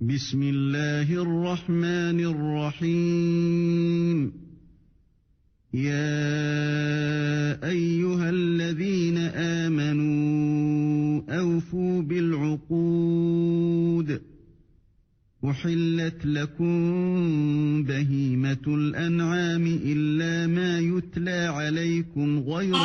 بسم الله الرحمن الرحيم. يا أيها الذين آمنوا أوفوا بالعقود. أحلت لكم بهيمة الأنعام إلا ما يتلى عليكم غير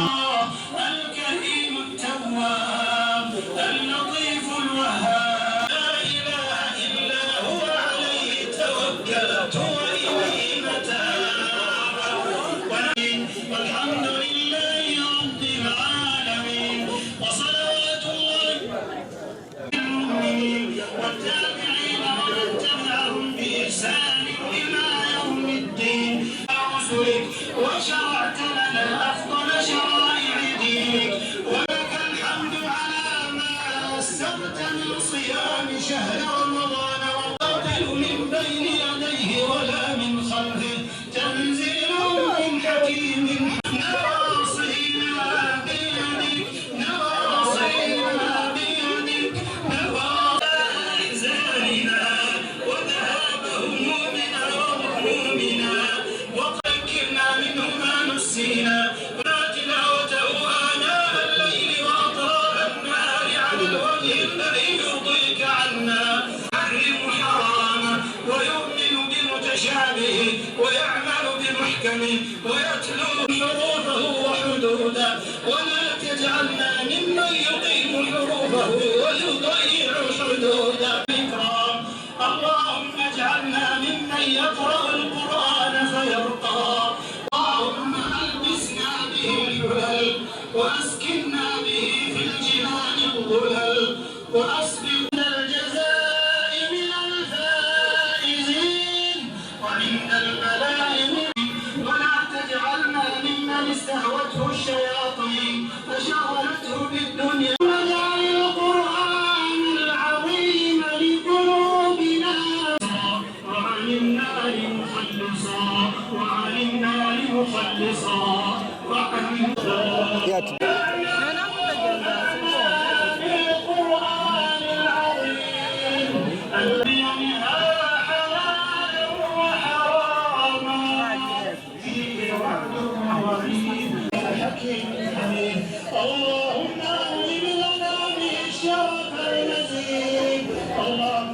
الكريم التواب اللطيف الوهاب لا إله إلا هو عليه توكلت وإليه متاب والحمد لله رب العالمين وصلوات الله المؤمنين والتابعين ومن تبعهم بإحسان إلى يوم الدين رسلك وشرعت لنا أفضل شرائع دينك ولك الحمد على ما يسرت من صيام شهر رمضان وقاتل من بين يديه ولا من خلفه تنزيل من حكيم نواصينا بيدك نواصينا بيدك أحزاننا وذهاب همومنا وغمومنا وذكرنا منه ما نسينا وتلاوته آناء الليل وأطراف النهار على الوجه الذي يرضيك عنا يحرم حراما ويؤمن بمتشابه ويعمل بمحكمه ويتلو حروفه وحدوده ولا تجعلنا ممن يقيم حروفه ويضيع حدوده بإكرام. اللهم اجعلنا ممن يقرأ القرآن فيرقى. اللهم ألبسنا به الحلل وأسكننا به في الجنان الظلل وأسبقنا الجزاء من الفائزين وعند البلاء ولا تجعلنا ممن استهوته الشياطين فشغلته بالدنيا واجعل القرآن العظيم لقلوبنا وعن النار مخلصا وعن النار مخلصا وعن بالقرآن العظيم الذي ينهى حلالا وحراما فيه وعد وعيد حكيم حميد. اللهم أعلم لنا به الشرف المزيد. اللهم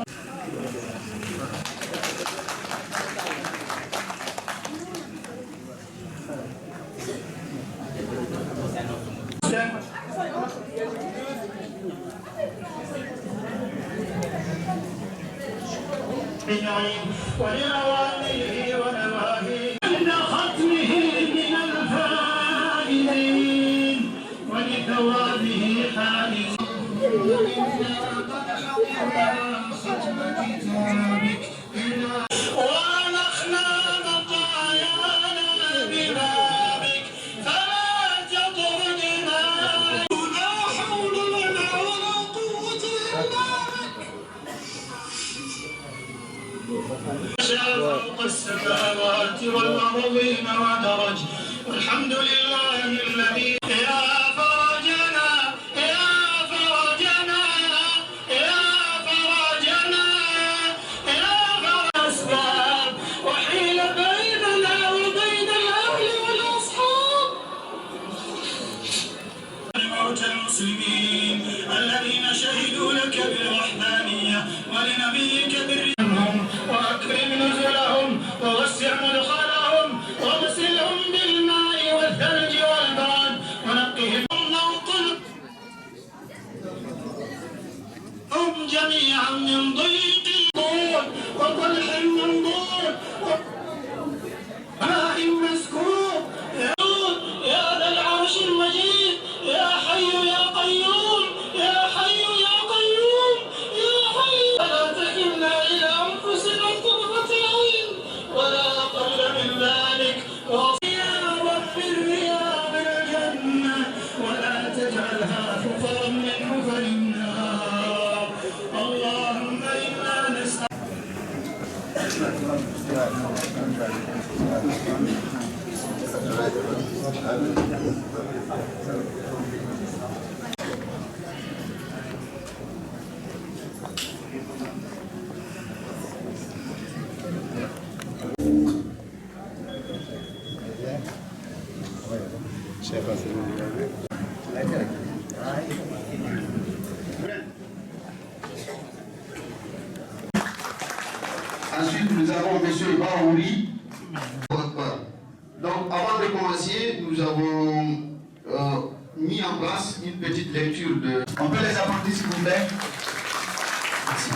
ولأوامره ونواهيه عند ختمه من الفائزين ولثوابه حائزين. ونخنا مطايانا ببابك فلا تطردنا لا حول لنا ولا قوة إلا بك. فوق السماوات والأرضين ودرج والحمد لله الذي يا فرجنا يا فرجنا يا فرجنا يا فرج الأسباب وحيل بيننا وبين الأهل والأصحاب. موتى المسلمين الذين شهدوا لك بالوحدانية ولنبيك بالرحمة وأكرم نزلهم ووسع مدخلهم واغسلهم بالماء والثلج والبرد ونقهم هم جميعا من ضيق الطول وطلح منضود وماء مسكوب. يا ذا العرش المجيد يا حي يا قيوم يا حي يا قيوم يا حي لا تكلنا إلى أنفسنا طرفة عين ولا أقل من ذلك. يا رب الرياض الجنة ولا تجعلها حفرا من حفر النار. اللهم إنا نسأل Ensuite, nous avons M. Baouri. Donc, avant de commencer, nous avons mis en place une petite lecture de... On peut les applaudir, s'il vous plaît. Merci.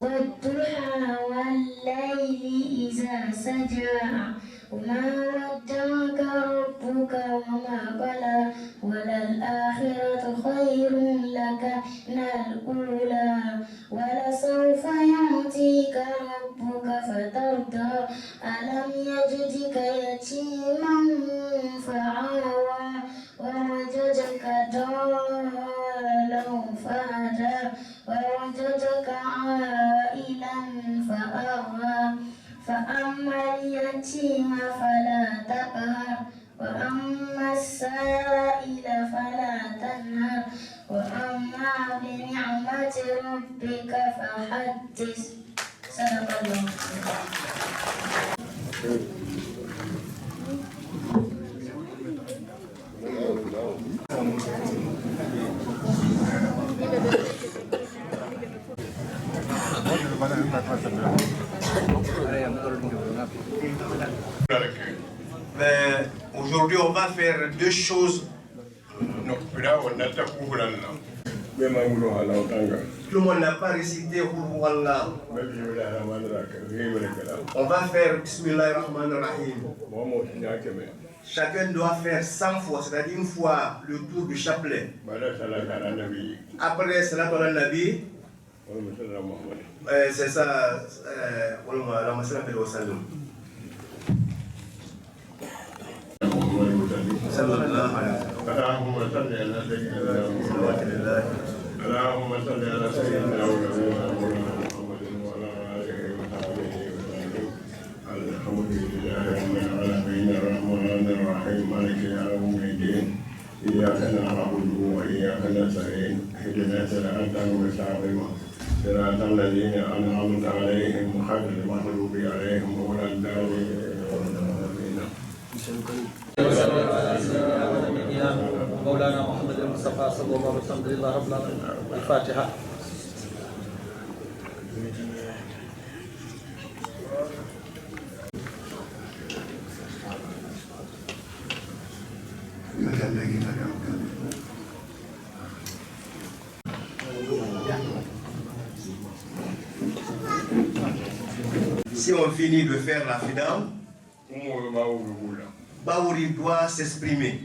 والضحى والليل إذا سجى وما ودعك ربك وما قلى وللآخرة خير لك من الأولى ولسوف يعطيك ربك فترضى ألم يجدك يتيما فآوى ووجدك ضالا فهدى ووجدك عائلا فأغنى فأما اليتيم فلا تقهر وأما السائل فلا تنهر وأما بنعمة ربك فحدث. صدق الله. Mais aujourd'hui, on va faire deux choses. Tout le monde n'a pas récité Qul Wallah. On va faire Bismillahirrahmanirrahim. Chacun doit faire 100 fois, c'est-à-dire une fois le tour du chapelet. Après Salat ala Nabi, c'est ça, la masala fait le salam. اللهم صل على سيدنا محمد اللهم صل على سيدنا محمد وعلى اله وصحبه وسلم الحمد لله رب العالمين الرحمن الرحيم مالك يوم الدين اياك نعبد واياك نستعين اهدنا صراط المستقيم صراط الذين انعمت عليهم غير المغضوب عليهم ولا الضالين مولانا محمد المصطفى صلى الله عليه وسلم لله رب العالمين. الفاتحة. Si on finit de faire la fidam, Baouri doit s'exprimer.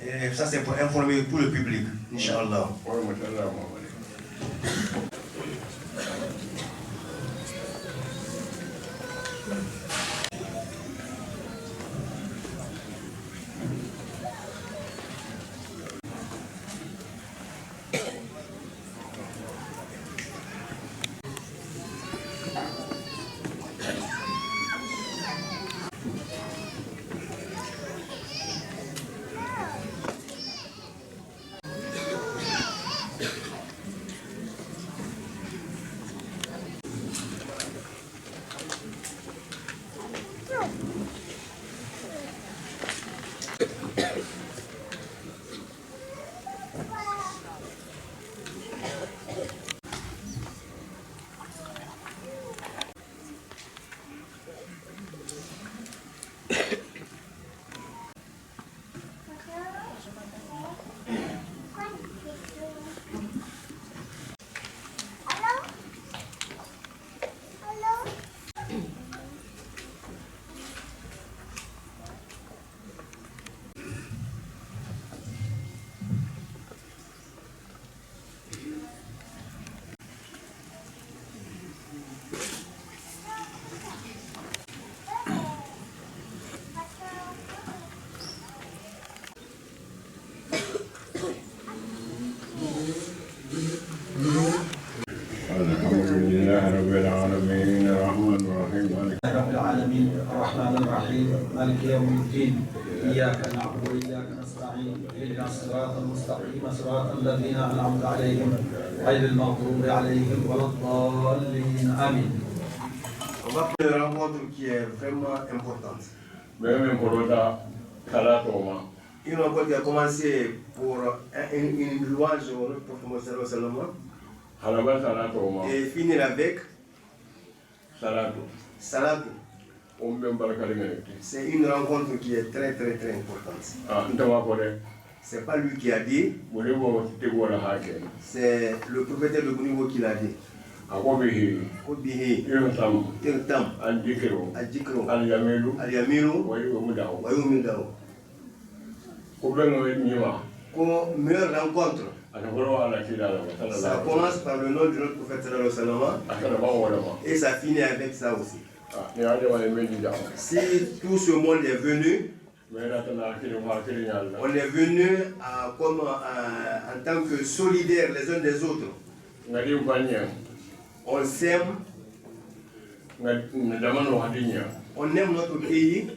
Et ça, c'est pour informer tout le public, Inch'Allah. الرحمن الرحيم مالك يوم الدين إياك نعبد وإياك نستعين اهدنا الصراط المستقيم صراط الذين أنعمت عليهم غير المغضوب عليهم ولا الضالين آمين. On va faire une rencontre qui est vraiment importante. Même pour l'autre, Une rencontre qui a commencé pour une louange au prophète Salomon et finir avec Salatu. C'est une rencontre qui est très très très importante. C'est pas lui qui a dit, c'est le prophète de Bounibo qui l'a dit. Obihi, Irtam, Adjikro, Aliamiru, Wayumidao. Meilleure rencontre. Ça commence par le nom de notre prophète Salomon et ça finit avec ça aussi. Si tout ce monde est venu, on est venu en tant que solidaires les uns des autres. On s'aime, on aime notre pays.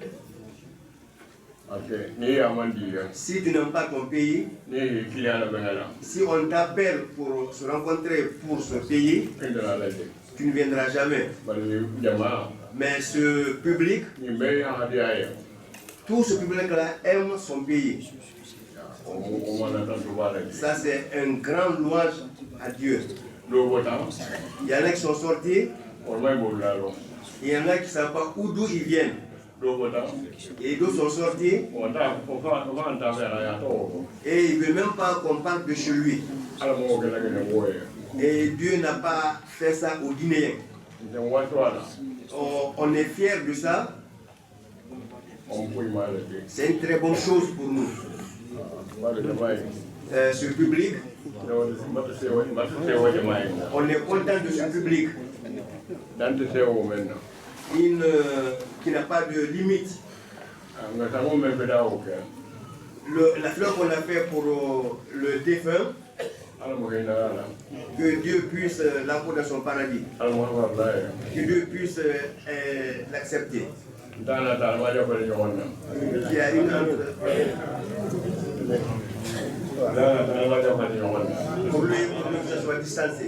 Si tu n'aimes pas ton pays, si on t'appelle pour se rencontrer pour ce pays, tu ne viendras jamais. Mais ce public, tout ce public-là aime son pays. Ça, c'est un grand louange à Dieu. Il y en a qui sont sortis, il y en a qui ne savent pas d'où ils viennent. Et d'autres sont sortis et il ne veut même pas qu'on parle de chez lui. Et Dieu n'a pas fait ça aux Guinéens. On est fiers de ça. C'est une très bonne chose pour nous. Ce public, on est content de ce public. Qui n'a pas de limite. La fleur qu'on a fait pour le défunt, que Dieu puisse l'envoyer dans son paradis, que Dieu puisse l'accepter. Il y a une pour lui, pour que ce soit distancé.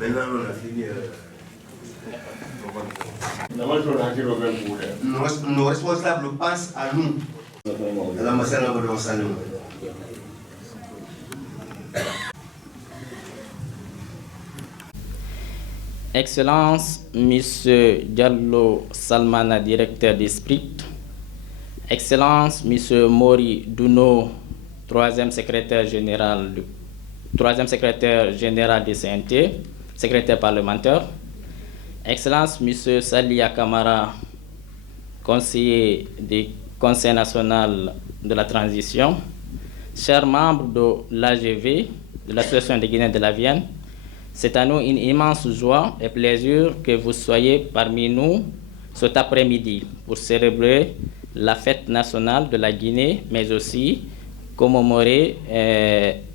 Maintenant, on a fini. Nos responsables passent à nous. Excellence, Monsieur Diallo Salmana, directeur d'Esprit. Excellence, Monsieur Mori Duno, troisième secrétaire général du CNT, secrétaire parlementaire. Excellence, Monsieur Salia Kamara, conseiller du Conseil national de la transition. Chers membres de l'AGV, de l'Association des Guinéens de la Vienne, c'est à nous une immense joie et plaisir que vous soyez parmi nous cet après-midi pour célébrer la fête nationale de la Guinée, mais aussi commémorer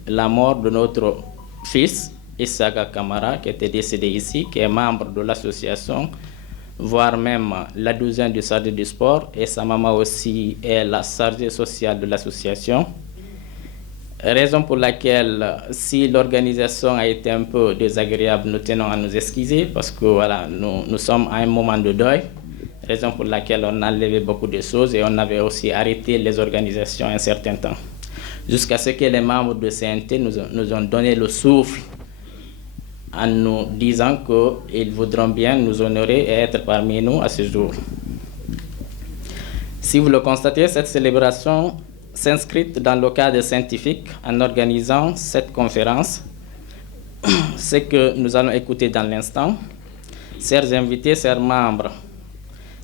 la mort de notre fils, Issaga Kamara, qui était décédé ici, qui est membre de l'association, voire même la douzaine du chargé du sport, et sa maman aussi est la chargée sociale de l'association. Raison pour laquelle, si l'organisation a été un peu désagréable, nous tenons à nous excuser parce que voilà, nous sommes à un moment de deuil. Raison pour laquelle on a enlevé beaucoup de choses et on avait aussi arrêté les organisations un certain temps. Jusqu'à ce que les membres de CNT nous ont donné le souffle en nous disant qu'ils voudront bien nous honorer et être parmi nous à ce jour. Si vous le constatez, cette célébration s'inscrit dans le cadre scientifique en organisant cette conférence. Ce que nous allons écouter dans l'instant, chers invités, chers membres,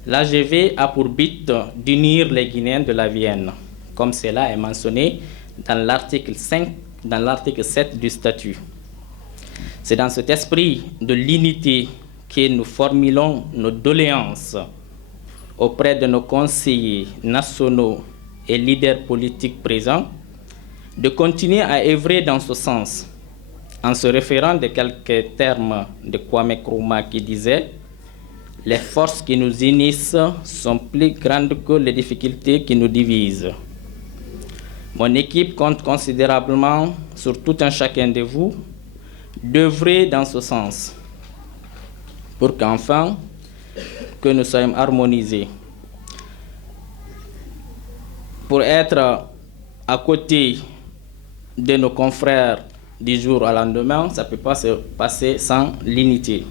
l'AGV a pour but d'unir les Guinéens de la Vienne, comme cela est mentionné dans l'article 7 du statut. C'est dans cet esprit de l'unité que nous formulons nos doléances auprès de nos conseillers nationaux et leaders politiques présents, de continuer à œuvrer dans ce sens, en se référant de quelques termes de Kwame Nkrumah qui disait « Les forces qui nous unissent sont plus grandes que les difficultés qui nous divisent ». Mon équipe compte considérablement sur tout un chacun de vous d'œuvrer dans ce sens pour qu'enfin que nous soyons harmonisés. Pour être à côté de nos confrères du jour au lendemain, ça ne peut pas se passer sans l'unité.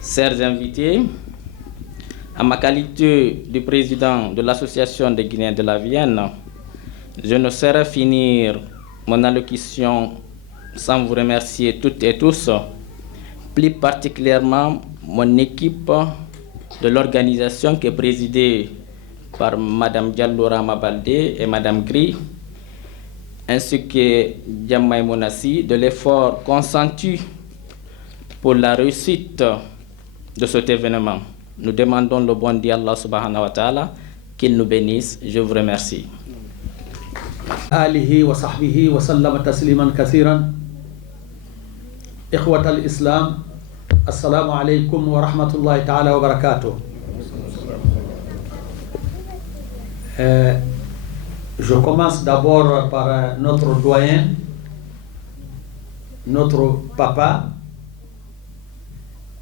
Chers invités, en ma qualité de président de l'Association des Guinéens de la Vienne, je ne saurais finir mon allocution sans vous remercier toutes et tous, plus particulièrement mon équipe de l'organisation qui est présidée par Mme Diallo Rama Baldé et Mme Gris, ainsi que Djamay Monassi, de l'effort consenti pour la réussite de cet événement. Nous demandons le bon Dieu Allah subhanahu wa ta'ala qu'il nous bénisse. Je vous remercie. آله وصحبه وسلم تسليما كثيرا. إخوة الإسلام، السلام عليكم ورحمة الله تعالى وبركاته. Je commence d'abord par notre doyen, notre papa,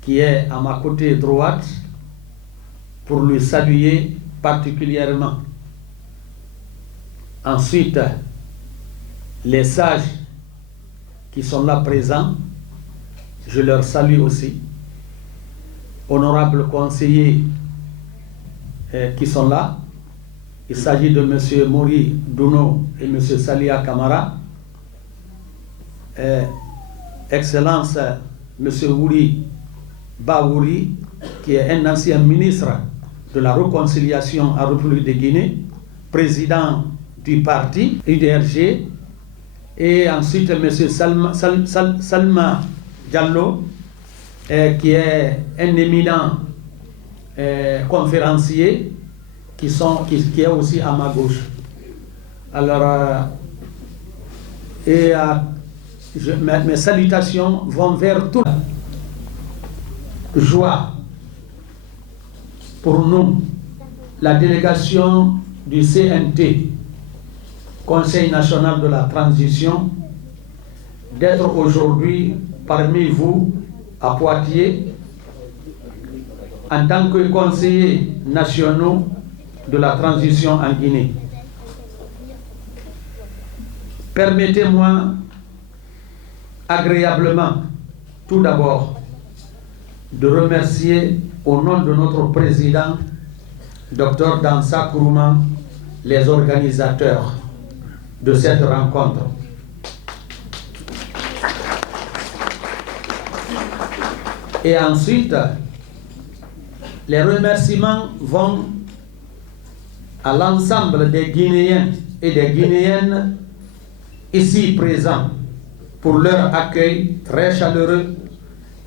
qui est à ma côté droite, pour lui saluer particulièrement. Ensuite, les sages qui sont là présents, je leur salue aussi. Honorables conseillers qui sont là, il s'agit de M. Mori Douno et M. Salia Kamara. Excellence M. Wouri Baouri, qui est un ancien ministre de la réconciliation en République de Guinée, président du parti UDRG, et ensuite M. Salma Diallo, qui est un éminent conférencier, qui est aussi à ma gauche. Alors, mes salutations vont vers toute joie pour nous, la délégation du CNT, Conseil national de la transition, d'être aujourd'hui parmi vous à Poitiers en tant que conseillers nationaux de la transition en Guinée. Permettez-moi agréablement, tout d'abord, de remercier au nom de notre président, Dr Dansa Kourouman, les organisateurs de cette rencontre. Et ensuite, les remerciements vont à l'ensemble des Guinéens et des Guinéennes ici présents pour leur accueil très chaleureux,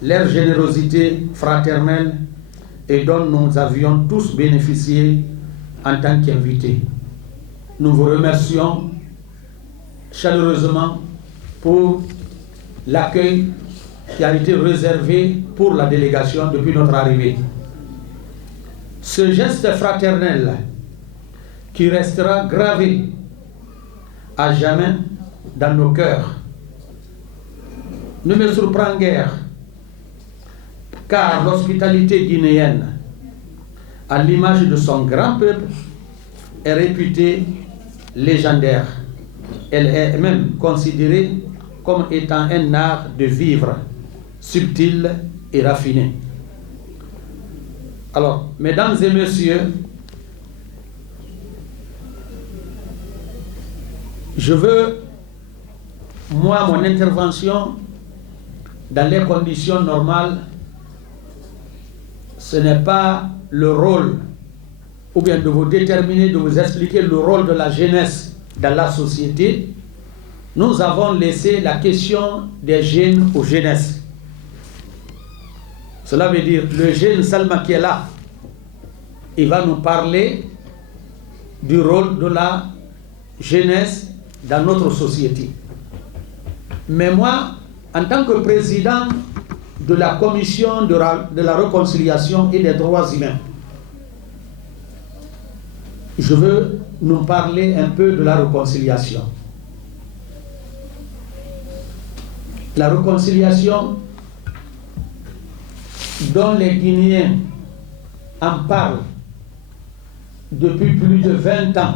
leur générosité fraternelle et dont nous avions tous bénéficié en tant qu'invités. Nous vous remercions chaleureusement pour l'accueil qui a été réservé pour la délégation depuis notre arrivée. Ce geste fraternel qui restera gravé à jamais dans nos cœurs ne me surprend guère, car l'hospitalité guinéenne, à l'image de son grand peuple, est réputée légendaire. Elle est même considérée comme étant un art de vivre, subtil et raffiné. Alors, mesdames et messieurs, je veux, moi, mon intervention, dans les conditions normales, ce n'est pas le rôle, ou bien de vous déterminer, de vous expliquer le rôle de la jeunesse dans la société. Nous avons laissé la question des jeunes aux jeunesses. Cela veut dire, le jeune Salma qui est là, il va nous parler du rôle de la jeunesse dans notre société. Mais moi, en tant que président de la commission de la réconciliation et des droits humains, je veux nous parler un peu de la réconciliation. La réconciliation dont les Guinéens en parlent depuis plus de 20 ans.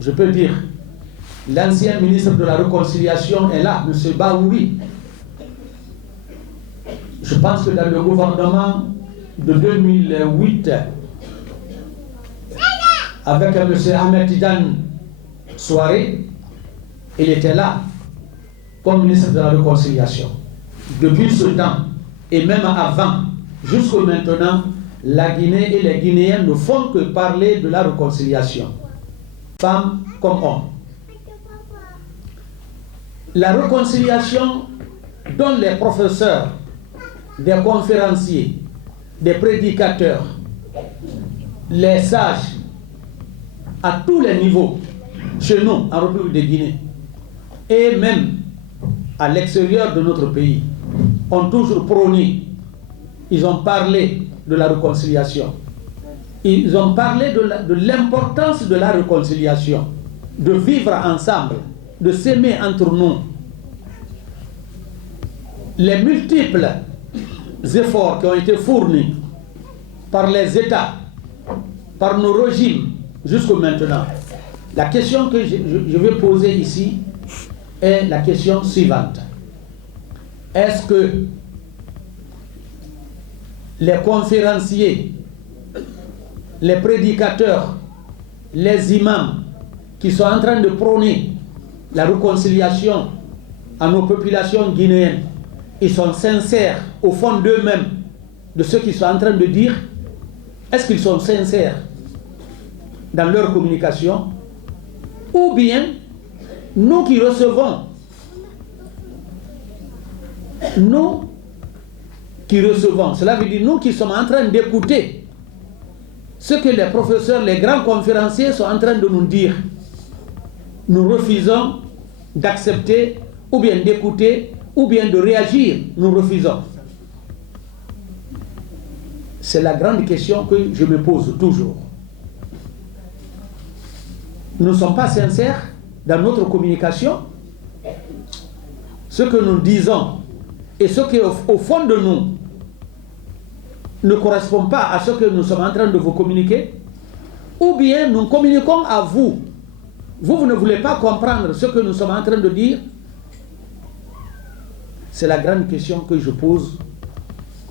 Je peux dire, l'ancien ministre de la réconciliation est là, M. Baouri. Je pense que dans le gouvernement de 2008, avec M. Ahmed Tidiane Souaré, il était là comme ministre de la réconciliation. Depuis ce temps, et même avant, jusqu'à maintenant, la Guinée et les Guinéens ne font que parler de la réconciliation, femmes comme hommes. La réconciliation dont les professeurs, des conférenciers, des prédicateurs, les sages, à tous les niveaux, chez nous, en République de Guinée, et même à l'extérieur de notre pays, ont toujours prôné, ils ont parlé de la réconciliation. Ils ont parlé de l'importance de la réconciliation, de vivre ensemble, de s'aimer entre nous. Les multiples efforts qui ont été fournis par les États, par nos régimes jusqu'à maintenant, la question que je vais poser ici est la question suivante. Est-ce que les conférenciers, les prédicateurs, les imams qui sont en train de prôner la réconciliation à nos populations guinéennes, ils sont sincères au fond d'eux-mêmes de ce qu'ils sont en train de dire? Est-ce qu'ils sont sincères dans leur communication? Ou bien, nous qui recevons, cela veut dire nous qui sommes en train d'écouter ce que les professeurs, les grands conférenciers sont en train de nous dire, nous refusons d'accepter ou bien d'écouter ou bien de réagir, nous refusons. C'est la grande question que je me pose toujours. Nous ne sommes pas sincères dans notre communication. Ce que nous disons et ce qui est au fond de nous ne correspond pas à ce que nous sommes en train de vous communiquer, ou bien nous communiquons à vous. Vous ne voulez pas comprendre ce que nous sommes en train de dire. C'est la grande question que je pose.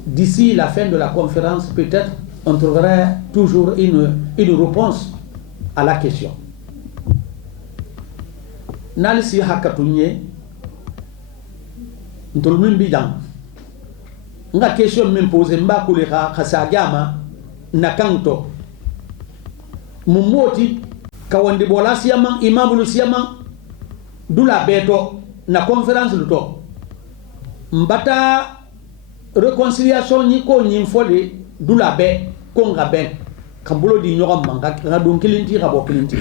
D'ici la fin de la conférence, peut-être on trouverait toujours une réponse à la question. Nalisi hakatunye ntolmin bidang nga question min pose mba kuleka khasagama nakanto mumoti kawandi bola siyama imamulu siyama dula beto na conférence luto mbata réconciliation ni ko ni fole dula be ko ngaben kambulo di nyoko manga ngadon kilinti rabo kilinti.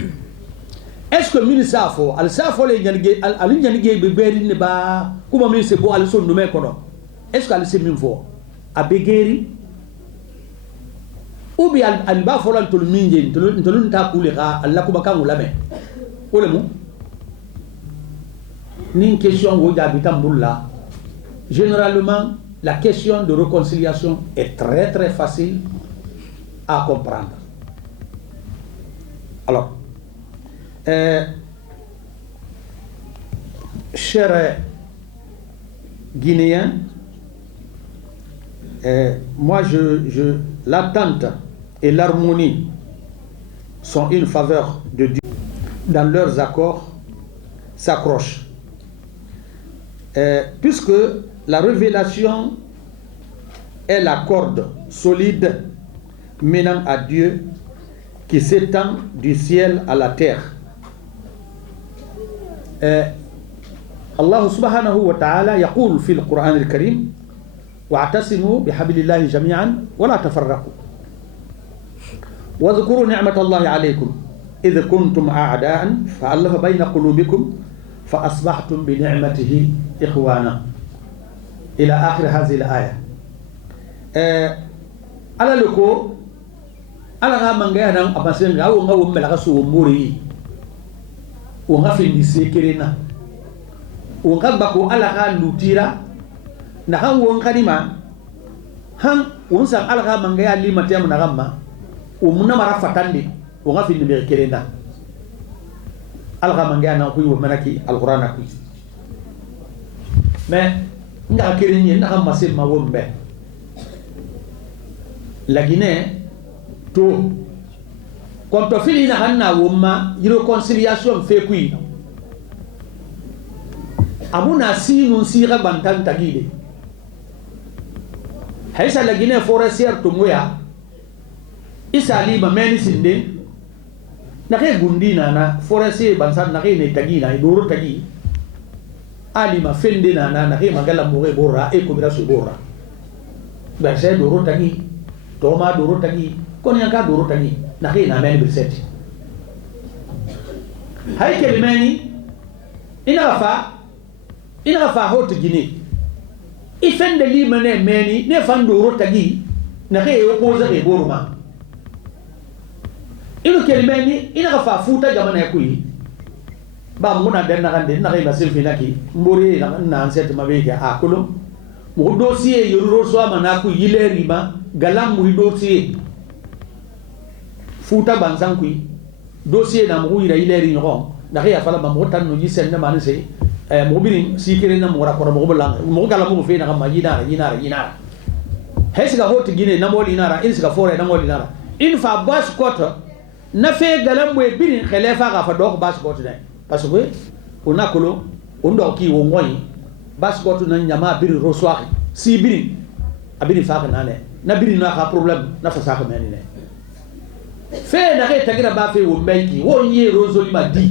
Est-ce que ministre Safo, al Safo le nyanige al nyanige be beri ne ba kuma ministre bo al son nume kono. Est-ce que al se min fo abegeri ou bien al ba fo lan tol minje tolun ta kule ga Allah ko bakam lame ole mu ni une question wo jabitam bulla. Généralement la question de réconciliation est très très facile à comprendre. Alors chers Guinéens, moi l'attente et l'harmonie sont une faveur de Dieu. Dans leurs accords s'accrochent. Puisque la révélation est la corde solide menant à Dieu qui s'étend du ciel à la terre. الله سبحانه وتعالى يقول في القرآن الكريم واعتصموا بحبل الله جميعا ولا تفرقوا واذكروا نعمة الله عليكم إذ كنتم أعداء فألف بين قلوبكم فأصبحتم بنعمته إخوانا إلى آخر هذه الآية. على لكو ala ga mangaya nan abasen ga wo nga wo mela ga so mori wo nga fendi sekerena wo nga bako ala ga lutira na han wo ngadima han wo sa ala ga mangaya lima tem na gamma wo munna mara fatande wo nga fendi be kerena ala ga mangaya na ko wo manaki alqur'ana ko mais nga kerenye na gamma se ma wo mbe la Guinée to konto fili na hanna wumma yiro conciliation fe kui amuna sinun sira bantan tagide haysa la Guinée forestière to moya isali ba meni sinde na ke gundi na forestier bansan na ke ne tagina idoro tagi ali ma fende na ke magala mo re borra e ko bira so borra ba se doro tagi toma doro tagi kon yanka doro tagi na ke na meni birseti hay kelimani ina fa hot Guinée ifende limane meni ne fan doro tagi na ke yo poza e boruma ino kelimani ina fa futa jamana yakui ba muna den na kande na ke basil finaki mbori na anset mabeke akulo mo dossier yoro so amana ku yileri ma galam mu dossier futa banzan ku dossier na mu ira yileri no da ya fala ba mo tan no yisen na manese mo birin sikire na mo rakora mo bolang mo galam mo fe na ma yinara hesiga hoti Guinée na mo linara insiga fore na mo linara in fa bas kota na fe galam mo birin khalefa ga fa do bas kota ne parce que on a kolo on do ki wo ngoyi bas kota na nyama birin roswari si birin abiri fa na ne na birin na ka problème na fa sa ka meni ne fe na ke tagira ba fe wo mbeki wo nyi rosoli ma di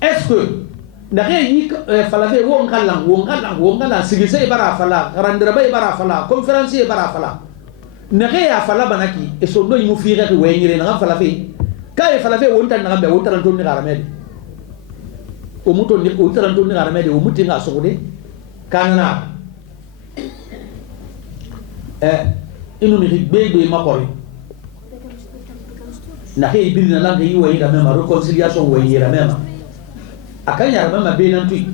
est-ce que na ke yi fala fe wo ngala sigise bara fala garandira bay bara fala conférence bara fala na ke ya fala banaki e so do mu fi re we nyire na fala fe kay fala fe wonta na be wonta to ni garamede o muto ni o tan to ni garamede o muti nga so de kanana inu ni bebe makori na ke ibirina langa yi wa ida mema reconciliation wa yira mema akanya mema be nan tui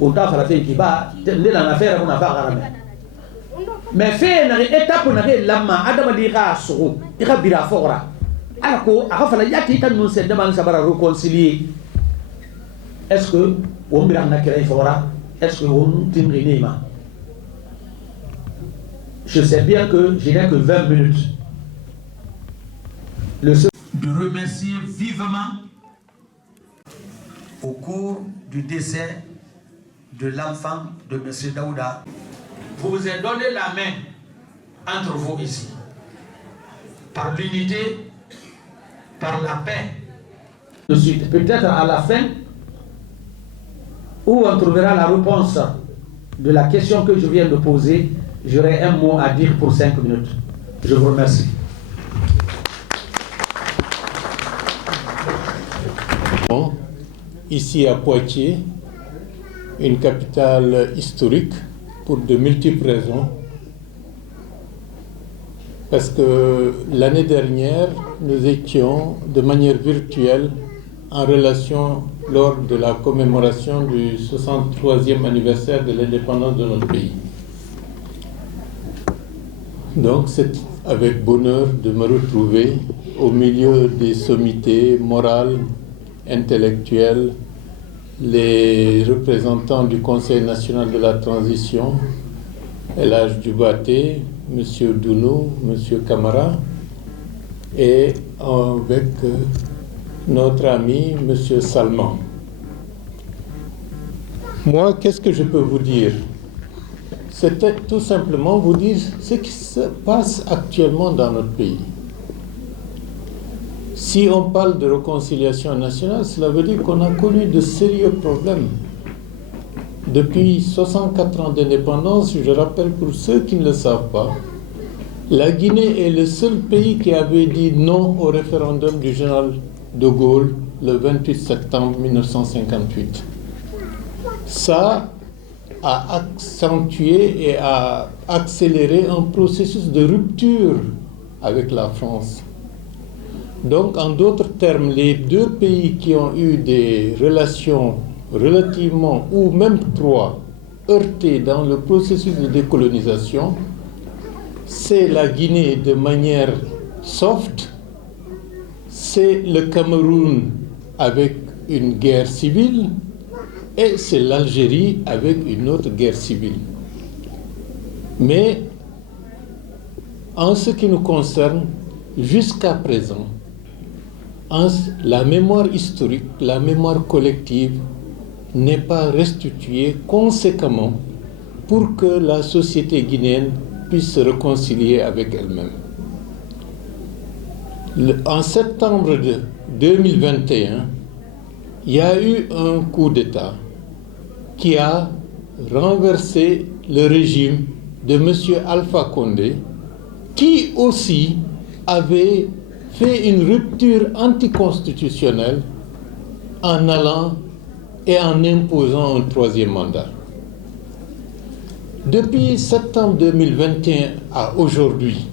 o ta fala fe ki ba de la na fera kuna fa garame mais fe na étape na ke lamma adama di ga so i ga bira fora ala ko aka fala yati tan non se demande sabara reconcilier est-ce que on bira na kere fora est-ce que on timri nema je sais bien que je n'ai que 20 minutes de remercier vivement au cours du décès de l'enfant de M. Daouda. Vous vous êtes donné la main entre vous ici, par l'unité, par la paix. De suite, peut-être à la fin, où on trouvera la réponse de la question que je viens de poser, j'aurai un mot à dire pour 5 minutes. Je vous remercie. Ici à Poitiers, une capitale historique pour de multiples raisons. Parce que l'année dernière, nous étions de manière virtuelle en relation lors de la commémoration du 63e anniversaire de l'indépendance de notre pays. Donc c'est avec bonheur de me retrouver au milieu des sommités morales, intellectuels, les représentants du Conseil national de la transition, El Hadj Dioubate, M. Dounou, M. Camara, et avec notre ami M. Salman. Moi, qu'est-ce que je peux vous dire? C'était tout simplement vous dire ce qui se passe actuellement dans notre pays. Si on parle de réconciliation nationale, cela veut dire qu'on a connu de sérieux problèmes. Depuis 64 ans d'indépendance, je rappelle pour ceux qui ne le savent pas, la Guinée est le seul pays qui avait dit non au référendum du général de Gaulle le 28 septembre 1958. Ça a accentué et a accéléré un processus de rupture avec la France. Donc, en d'autres termes, les deux pays qui ont eu des relations relativement, ou même trois, heurtées dans le processus de décolonisation, c'est la Guinée de manière soft, c'est le Cameroun avec une guerre civile, et c'est l'Algérie avec une autre guerre civile. Mais en ce qui nous concerne, jusqu'à présent, la mémoire historique, la mémoire collective n'est pas restituée conséquemment pour que la société guinéenne puisse se réconcilier avec elle-même. En septembre 2021, il y a eu un coup d'État qui a renversé le régime de M. Alpha Condé, qui aussi avait fait une rupture anticonstitutionnelle en allant et en imposant un troisième mandat. Depuis septembre 2021 à aujourd'hui,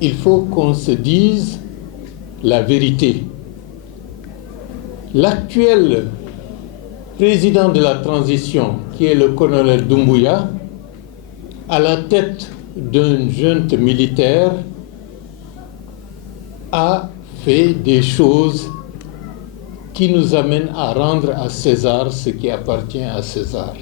il faut qu'on se dise la vérité. L'actuel président de la transition, qui est le colonel Doumbouya, à la tête d'une junte militaire, a fait des choses qui nous amènent à rendre à César ce qui appartient à César.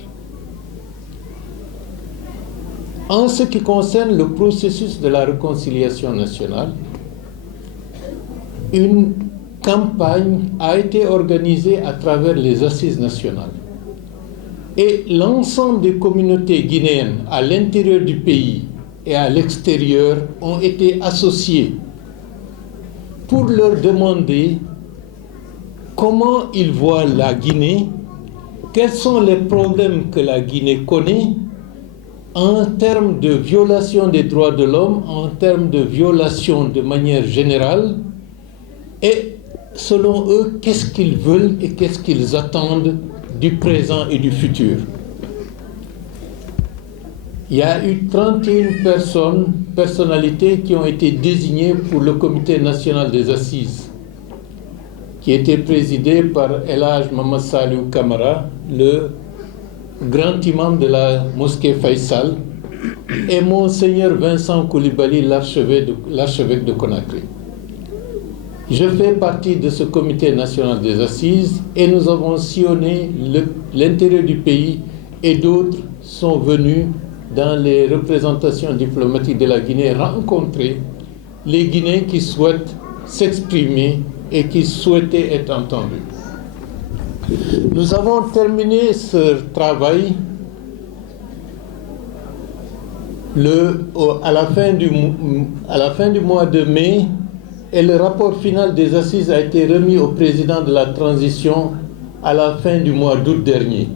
En ce qui concerne le processus de la réconciliation nationale, une campagne a été organisée à travers les assises nationales. Et l'ensemble des communautés guinéennes à l'intérieur du pays et à l'extérieur ont été associées pour leur demander comment ils voient la Guinée, quels sont les problèmes que la Guinée connaît en termes de violation des droits de l'homme, en termes de violation de manière générale, et selon eux, qu'est-ce qu'ils veulent et qu'est-ce qu'ils attendent du présent et du futur. Il y a eu 31 personnalités qui ont été désignées pour le Comité national des assises, qui était présidé par El Hadj Mamad Saliou Camara, le grand imam de la mosquée Faisal, et Monseigneur Vincent Koulibaly, l'archevêque de Conakry. Je fais partie de ce Comité national des assises et nous avons sillonné l'intérieur du pays et d'autres sont venus dans les représentations diplomatiques de la Guinée rencontrer les Guinéens qui souhaitent s'exprimer et qui souhaitaient être entendus. Nous avons terminé ce travail à la fin du mois de mai et le rapport final des assises a été remis au président de la transition à la fin du mois d'août dernier.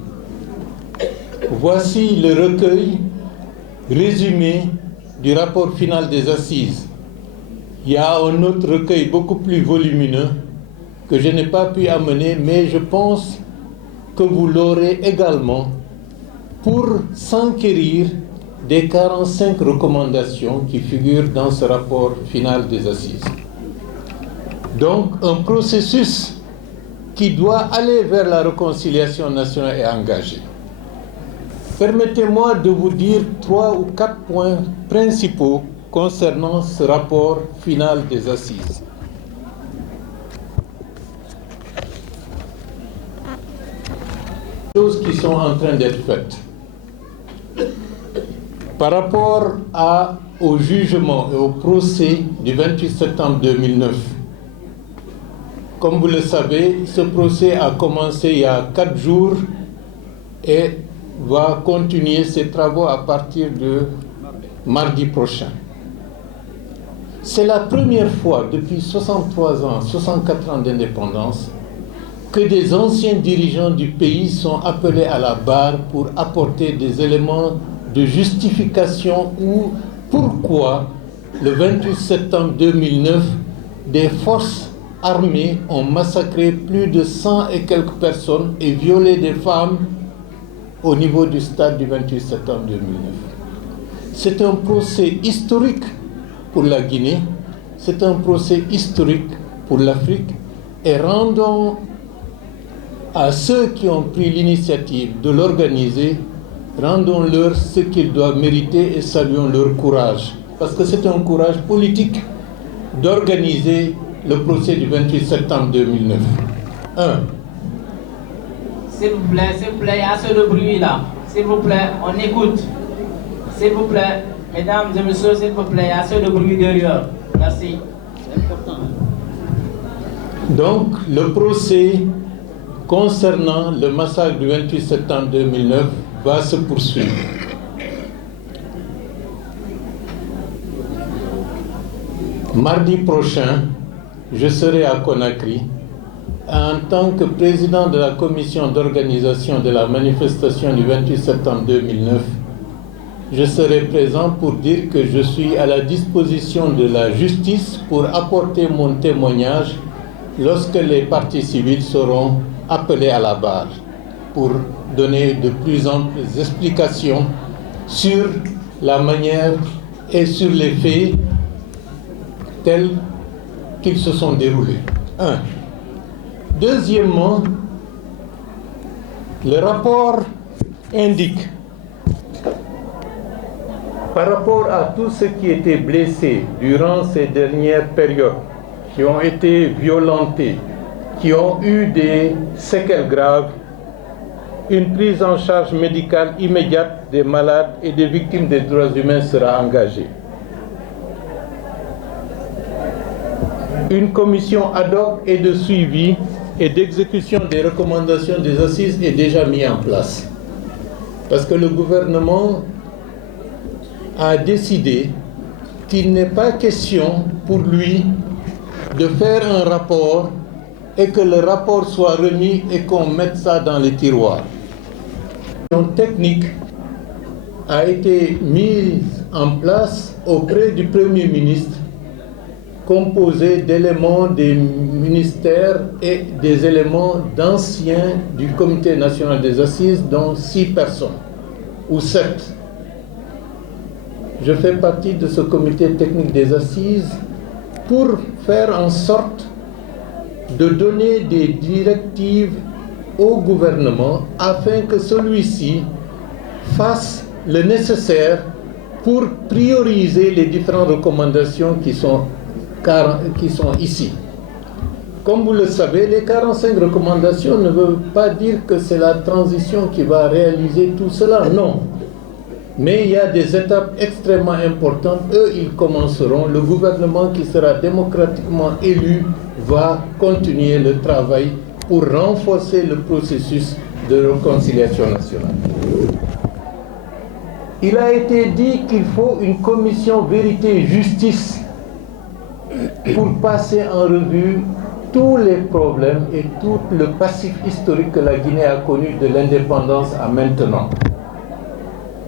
Voici le recueil résumé du rapport final des assises. Il y a un autre recueil beaucoup plus volumineux que je n'ai pas pu amener, mais je pense que vous l'aurez également pour s'enquérir des 45 recommandations qui figurent dans ce rapport final des assises. Donc, un processus qui doit aller vers la réconciliation nationale est engagé. Permettez-moi de vous dire 3 ou 4 points principaux concernant ce rapport final des assises. Choses qui sont en train d'être faites. Par rapport au jugement et au procès du 28 septembre 2009, comme vous le savez, ce procès a commencé il y a 4 jours et va continuer ses travaux à partir de mardi prochain. C'est la première fois depuis 63 ans, 64 ans d'indépendance que des anciens dirigeants du pays sont appelés à la barre pour apporter des éléments de justification ou pourquoi le 28 septembre 2009, des forces armées ont massacré plus de 100 et quelques personnes et violé des femmes au niveau du stade du 28 septembre 2009. C'est un procès historique pour la Guinée, c'est un procès historique pour l'Afrique et rendons à ceux qui ont pris l'initiative de l'organiser, rendons-leur ce qu'ils doivent mériter et saluons leur courage. Parce que c'est un courage politique d'organiser le procès du 28 septembre 2009. S'il vous plaît, il y a assez de bruit là. S'il vous plaît, on écoute. S'il vous plaît, mesdames et messieurs, s'il vous plaît, il y a assez de bruit derrière. Merci. C'est important. Donc, le procès concernant le massacre du 28 septembre 2009 va se poursuivre. Mardi prochain, je serai à Conakry en tant que président de la commission d'organisation de la manifestation du 28 septembre 2009. Je serai présent pour dire que je suis à la disposition de la justice pour apporter mon témoignage lorsque les parties civiles seront appelées à la barre pour donner de plus amples explications sur la manière et sur les faits tels qu'ils se sont déroulés. Deuxièmement, le rapport indique, par rapport à tous ceux qui étaient blessés durant ces dernières périodes, qui ont été violentés, qui ont eu des séquelles graves, une prise en charge médicale immédiate des malades et des victimes des droits humains sera engagée. Une commission ad hoc et de suivi et d'exécution des recommandations des assises est déjà mise en place. Parce que le gouvernement a décidé qu'il n'est pas question pour lui de faire un rapport et que le rapport soit remis et qu'on mette ça dans les tiroirs. Une technique a été mise en place auprès du Premier ministre, composée d'éléments des ministères et des éléments d'anciens du Comité national des assises, dont 6 personnes ou 7. Je fais partie de ce comité technique des assises pour faire en sorte de donner des directives au gouvernement afin que celui-ci fasse le nécessaire pour prioriser les différentes recommandations qui sont ici. Comme vous le savez, les 45 recommandations ne veulent pas dire que c'est la transition qui va réaliser tout cela, non. Mais il y a des étapes extrêmement importantes. Eux, ils commenceront. Le gouvernement qui sera démocratiquement élu va continuer le travail pour renforcer le processus de réconciliation nationale. Il a été dit qu'il faut une commission vérité et justice pour passer en revue tous les problèmes et tout le passif historique que la Guinée a connu de l'indépendance à maintenant.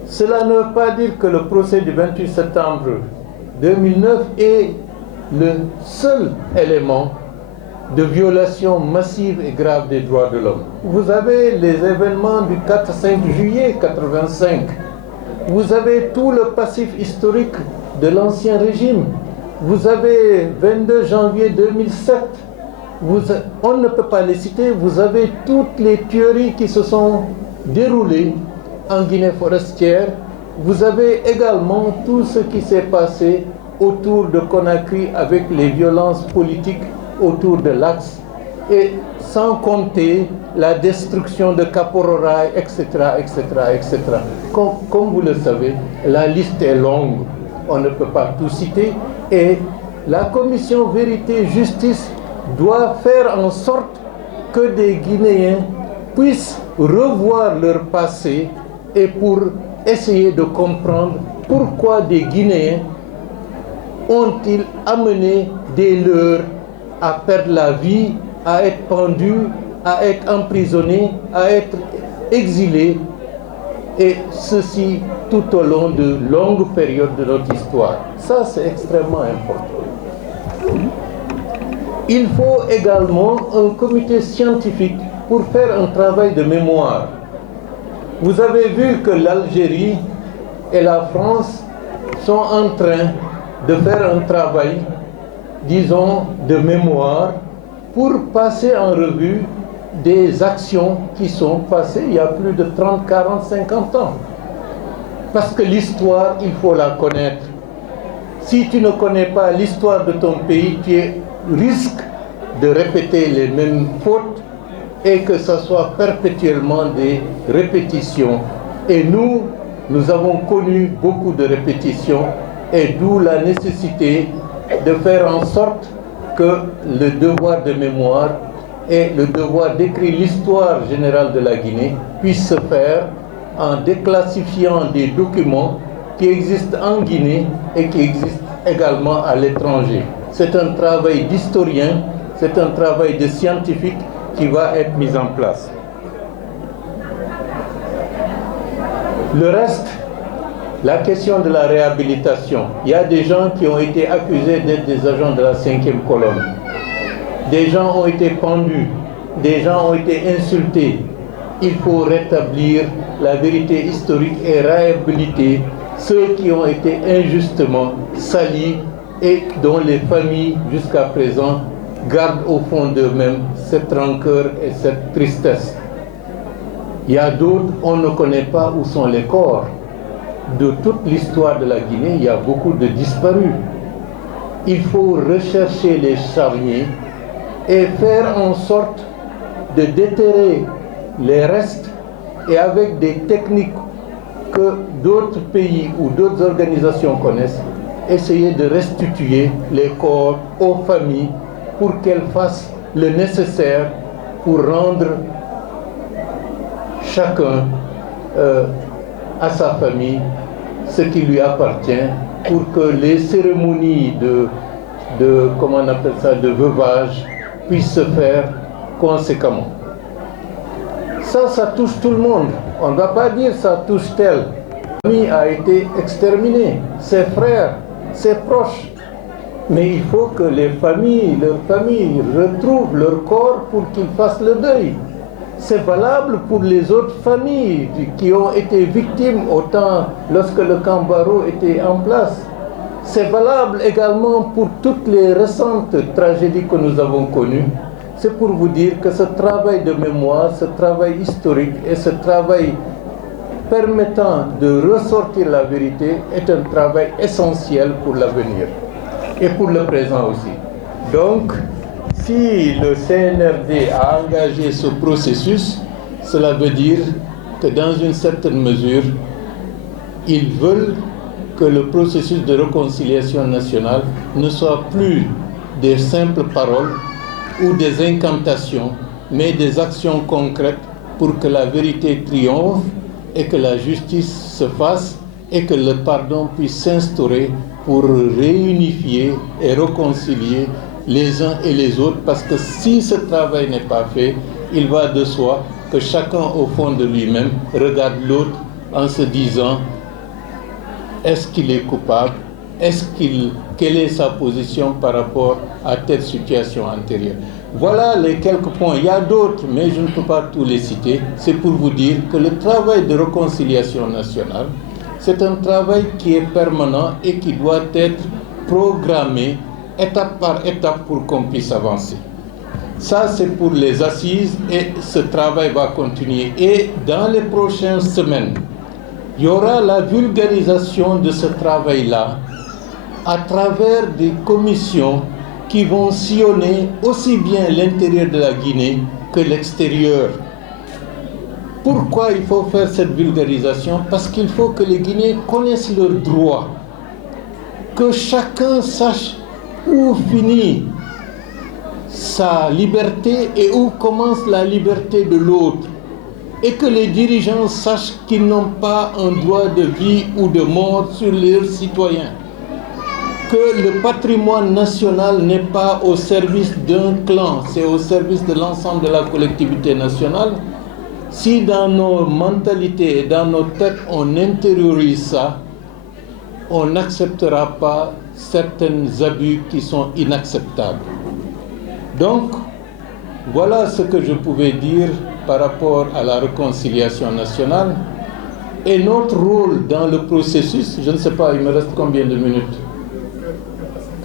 Cela ne veut pas dire que le procès du 28 septembre 2009 est le seul élément de violation massive et grave des droits de l'homme. Vous avez les événements du 4-5 juillet 1985. Vous avez tout le passif historique de l'ancien régime. Vous avez 22 janvier 2007. On ne peut pas les citer. Vous avez toutes les tueries qui se sont déroulées en Guinée forestière. Vous avez également tout ce qui s'est passé autour de Conakry avec les violences politiques autour de l'Axe, et sans compter la destruction de Kapororaï, etc., etc., etc. Comme vous le savez, la liste est longue, on ne peut pas tout citer, et la commission Vérité et Justice doit faire en sorte que des Guinéens puissent revoir leur passé et pour essayer de comprendre pourquoi des Guinéens ont-ils amené des leurs à perdre la vie, à être pendus, à être emprisonnés, à être exilés, et ceci tout au long de longues périodes de notre histoire. Ça, c'est extrêmement important. Il faut également un comité scientifique pour faire un travail de mémoire. Vous avez vu que l'Algérie et la France sont en train de faire un travail disons, de mémoire pour passer en revue des actions qui sont passées il y a plus de 30, 40, 50 ans. Parce que l'histoire, il faut la connaître. Si tu ne connais pas l'histoire de ton pays, tu risques de répéter les mêmes fautes et que ce soit perpétuellement des répétitions. Et nous avons connu beaucoup de répétitions et d'où la nécessité de faire en sorte que le devoir de mémoire et le devoir d'écrire l'histoire générale de la Guinée puisse se faire en déclassifiant des documents qui existent en Guinée et qui existent également à l'étranger. C'est un travail d'historien, c'est un travail de scientifique qui va être mis en place. Le reste, la question de la réhabilitation. Il y a des gens qui ont été accusés d'être des agents de la 5e colonne. Des gens ont été pendus, des gens ont été insultés. Il faut rétablir la vérité historique et réhabiliter ceux qui ont été injustement salis et dont les familles, jusqu'à présent, gardent au fond d'eux-mêmes cette rancœur et cette tristesse. Il y a d'autres, on ne connaît pas où sont les corps. De toute l'histoire de la Guinée, il y a beaucoup de disparus. Il faut rechercher les charniers et faire en sorte de déterrer les restes et avec des techniques que d'autres pays ou d'autres organisations connaissent, essayer de restituer les corps aux familles pour qu'elles fassent le nécessaire pour rendre chacun à sa famille ce qui lui appartient, pour que les cérémonies comment on appelle ça, de veuvage puissent se faire conséquemment. Ça touche tout le monde. On ne va pas dire ça touche tel. Sa famille a été exterminée, ses frères, ses proches. Mais il faut que leurs familles retrouvent leur corps pour qu'ils fassent le deuil. C'est valable pour les autres familles qui ont été victimes autant lorsque le camp Barrow était en place. C'est valable également pour toutes les récentes tragédies que nous avons connues. C'est pour vous dire que ce travail de mémoire, ce travail historique et ce travail permettant de ressortir la vérité est un travail essentiel pour l'avenir et pour le présent aussi. Donc, si le CNRD a engagé ce processus, cela veut dire que dans une certaine mesure, ils veulent que le processus de réconciliation nationale ne soit plus des simples paroles ou des incantations, mais des actions concrètes pour que la vérité triomphe et que la justice se fasse et que le pardon puisse s'instaurer pour réunifier et réconcilier les uns et les autres, parce que si ce travail n'est pas fait, il va de soi que chacun au fond de lui-même regarde l'autre en se disant: est-ce qu'il est coupable? Quelle est sa position par rapport à telle situation antérieure? Voilà les quelques points. Il y a d'autres, mais je ne peux pas tous les citer. C'est pour vous dire que le travail de réconciliation nationale, c'est un travail qui est permanent et qui doit être programmé étape par étape pour qu'on puisse avancer. Ça, c'est pour les assises et ce travail va continuer. Et dans les prochaines semaines, il y aura la vulgarisation de ce travail-là à travers des commissions qui vont sillonner aussi bien l'intérieur de la Guinée que l'extérieur. Pourquoi il faut faire cette vulgarisation? Parce qu'il faut que les Guinéens connaissent leurs droits, que chacun sache où finit sa liberté et où commence la liberté de l'autre, et que les dirigeants sachent qu'ils n'ont pas un droit de vie ou de mort sur leurs citoyens, que le patrimoine national n'est pas au service d'un clan, c'est au service de l'ensemble de la collectivité nationale. Si dans nos mentalités et dans nos têtes on intériorise ça, on n'acceptera pas certains abus qui sont inacceptables. Donc, voilà ce que je pouvais dire par rapport à la réconciliation nationale et notre rôle dans le processus. Je ne sais pas, il me reste combien de minutes?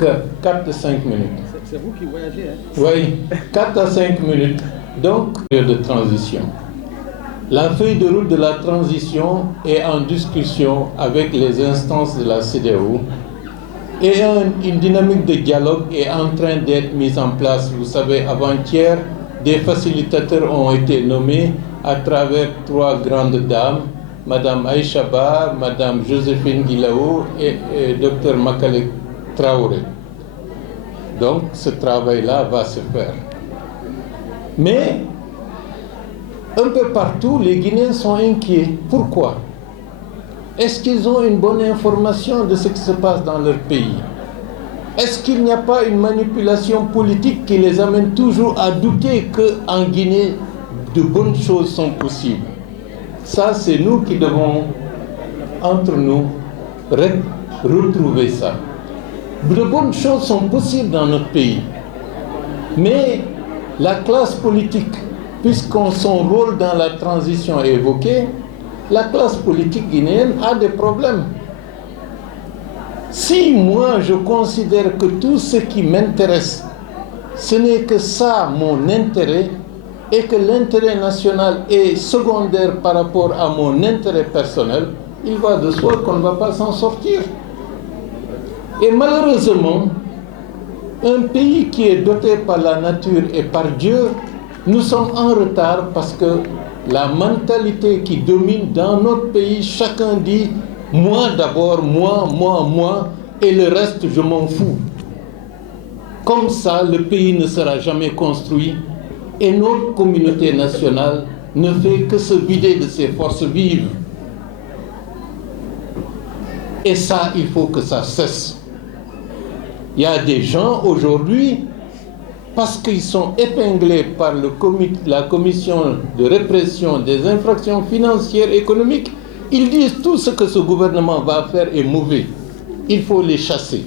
4 à 5 minutes. C'est vous qui voyagez, hein? Oui, 4 à 5 minutes. Donc, de transition. La feuille de route de la transition est en discussion avec les instances de la CEDEAO et une dynamique de dialogue est en train d'être mise en place. Vous savez, avant-hier, des facilitateurs ont été nommés à travers 3 grandes dames, Madame Aïcha Ba, Madame Joséphine Guilao et Dr Makale Traoré. Donc, ce travail-là va se faire. Mais, un peu partout, les Guinéens sont inquiets. Pourquoi? Est-ce qu'ils ont une bonne information de ce qui se passe dans leur pays? Est-ce qu'il n'y a pas une manipulation politique qui les amène toujours à douter qu'en Guinée, de bonnes choses sont possibles? Ça, c'est nous qui devons, entre nous, retrouver ça. De bonnes choses sont possibles dans notre pays. Mais la classe politique, puisqu'on son rôle dans la transition est évoqué, la classe politique guinéenne a des problèmes. Si moi je considère que tout ce qui m'intéresse, ce n'est que ça mon intérêt, et que l'intérêt national est secondaire par rapport à mon intérêt personnel, il va de soi qu'on ne va pas s'en sortir. Et malheureusement, un pays qui est doté par la nature et par Dieu, nous sommes en retard parce que la mentalité qui domine dans notre pays, chacun dit « moi d'abord, moi, et le reste je m'en fous ». Comme ça, le pays ne sera jamais construit et notre communauté nationale ne fait que se vider de ses forces vives. Et ça, il faut que ça cesse. Il y a des gens aujourd'hui, parce qu'ils sont épinglés par la commission de répression des infractions financières et économiques, ils disent tout ce que ce gouvernement va faire est mauvais. Il faut les chasser.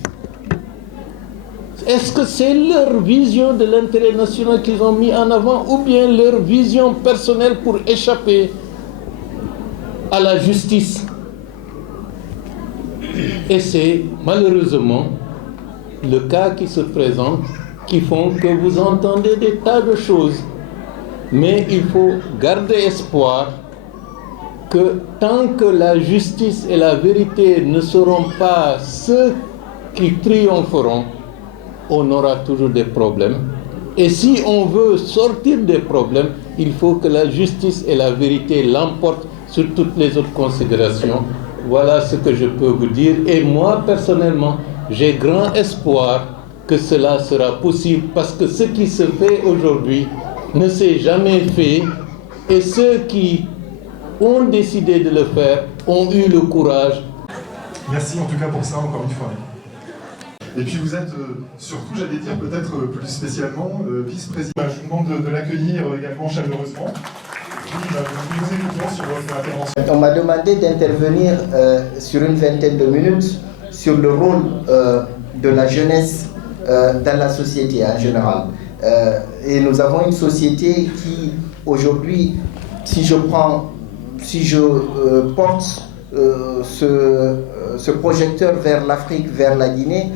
Est-ce que c'est leur vision de l'intérêt national qu'ils ont mis en avant ou bien leur vision personnelle pour échapper à la justice? Et c'est malheureusement le cas qui se présente qui font que vous entendez des tas de choses. Mais il faut garder espoir que tant que la justice et la vérité ne seront pas ceux qui triompheront, on aura toujours des problèmes. Et si on veut sortir des problèmes, il faut que la justice et la vérité l'emportent sur toutes les autres considérations. Voilà ce que je peux vous dire. Et moi, personnellement, j'ai grand espoir que cela sera possible parce que ce qui se fait aujourd'hui ne s'est jamais fait et ceux qui ont décidé de le faire ont eu le courage. Merci en tout cas pour ça encore une fois. Et puis vous êtes surtout, j'allais dire peut-être plus spécialement, vice-président. Je vous demande de l'accueillir également chaleureusement. Nous écoutons sur votre intervention. On m'a demandé d'intervenir sur une vingtaine de minutes sur le rôle de la jeunesse dans la société en général. Et nous avons une société qui, aujourd'hui, si je porte ce projecteur vers l'Afrique, vers la Guinée,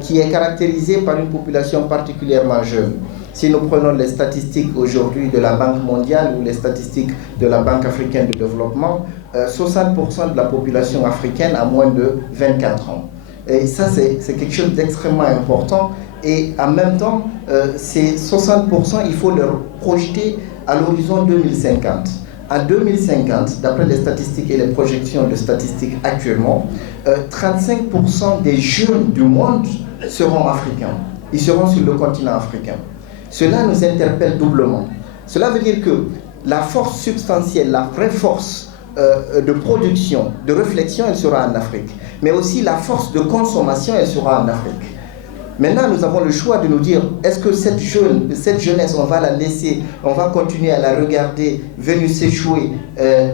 qui est caractérisé par une population particulièrement jeune. Si nous prenons les statistiques aujourd'hui de la Banque mondiale ou les statistiques de la Banque africaine de développement, 60% de la population africaine a moins de 24 ans. Et ça, c'est quelque chose d'extrêmement important. Et en même temps, ces 60%, il faut leur projeter à l'horizon 2050. En 2050, d'après les statistiques et les projections de statistiques actuellement, 35% des jeunes du monde seront africains. Ils seront sur le continent africain. Cela nous interpelle doublement. Cela veut dire que la force substantielle, la vraie force de production, de réflexion, elle sera en Afrique. Mais aussi la force de consommation, elle sera en Afrique. Maintenant, nous avons le choix de nous dire, est-ce que cette jeunesse, on va la laisser, on va continuer à la regarder venir s'échouer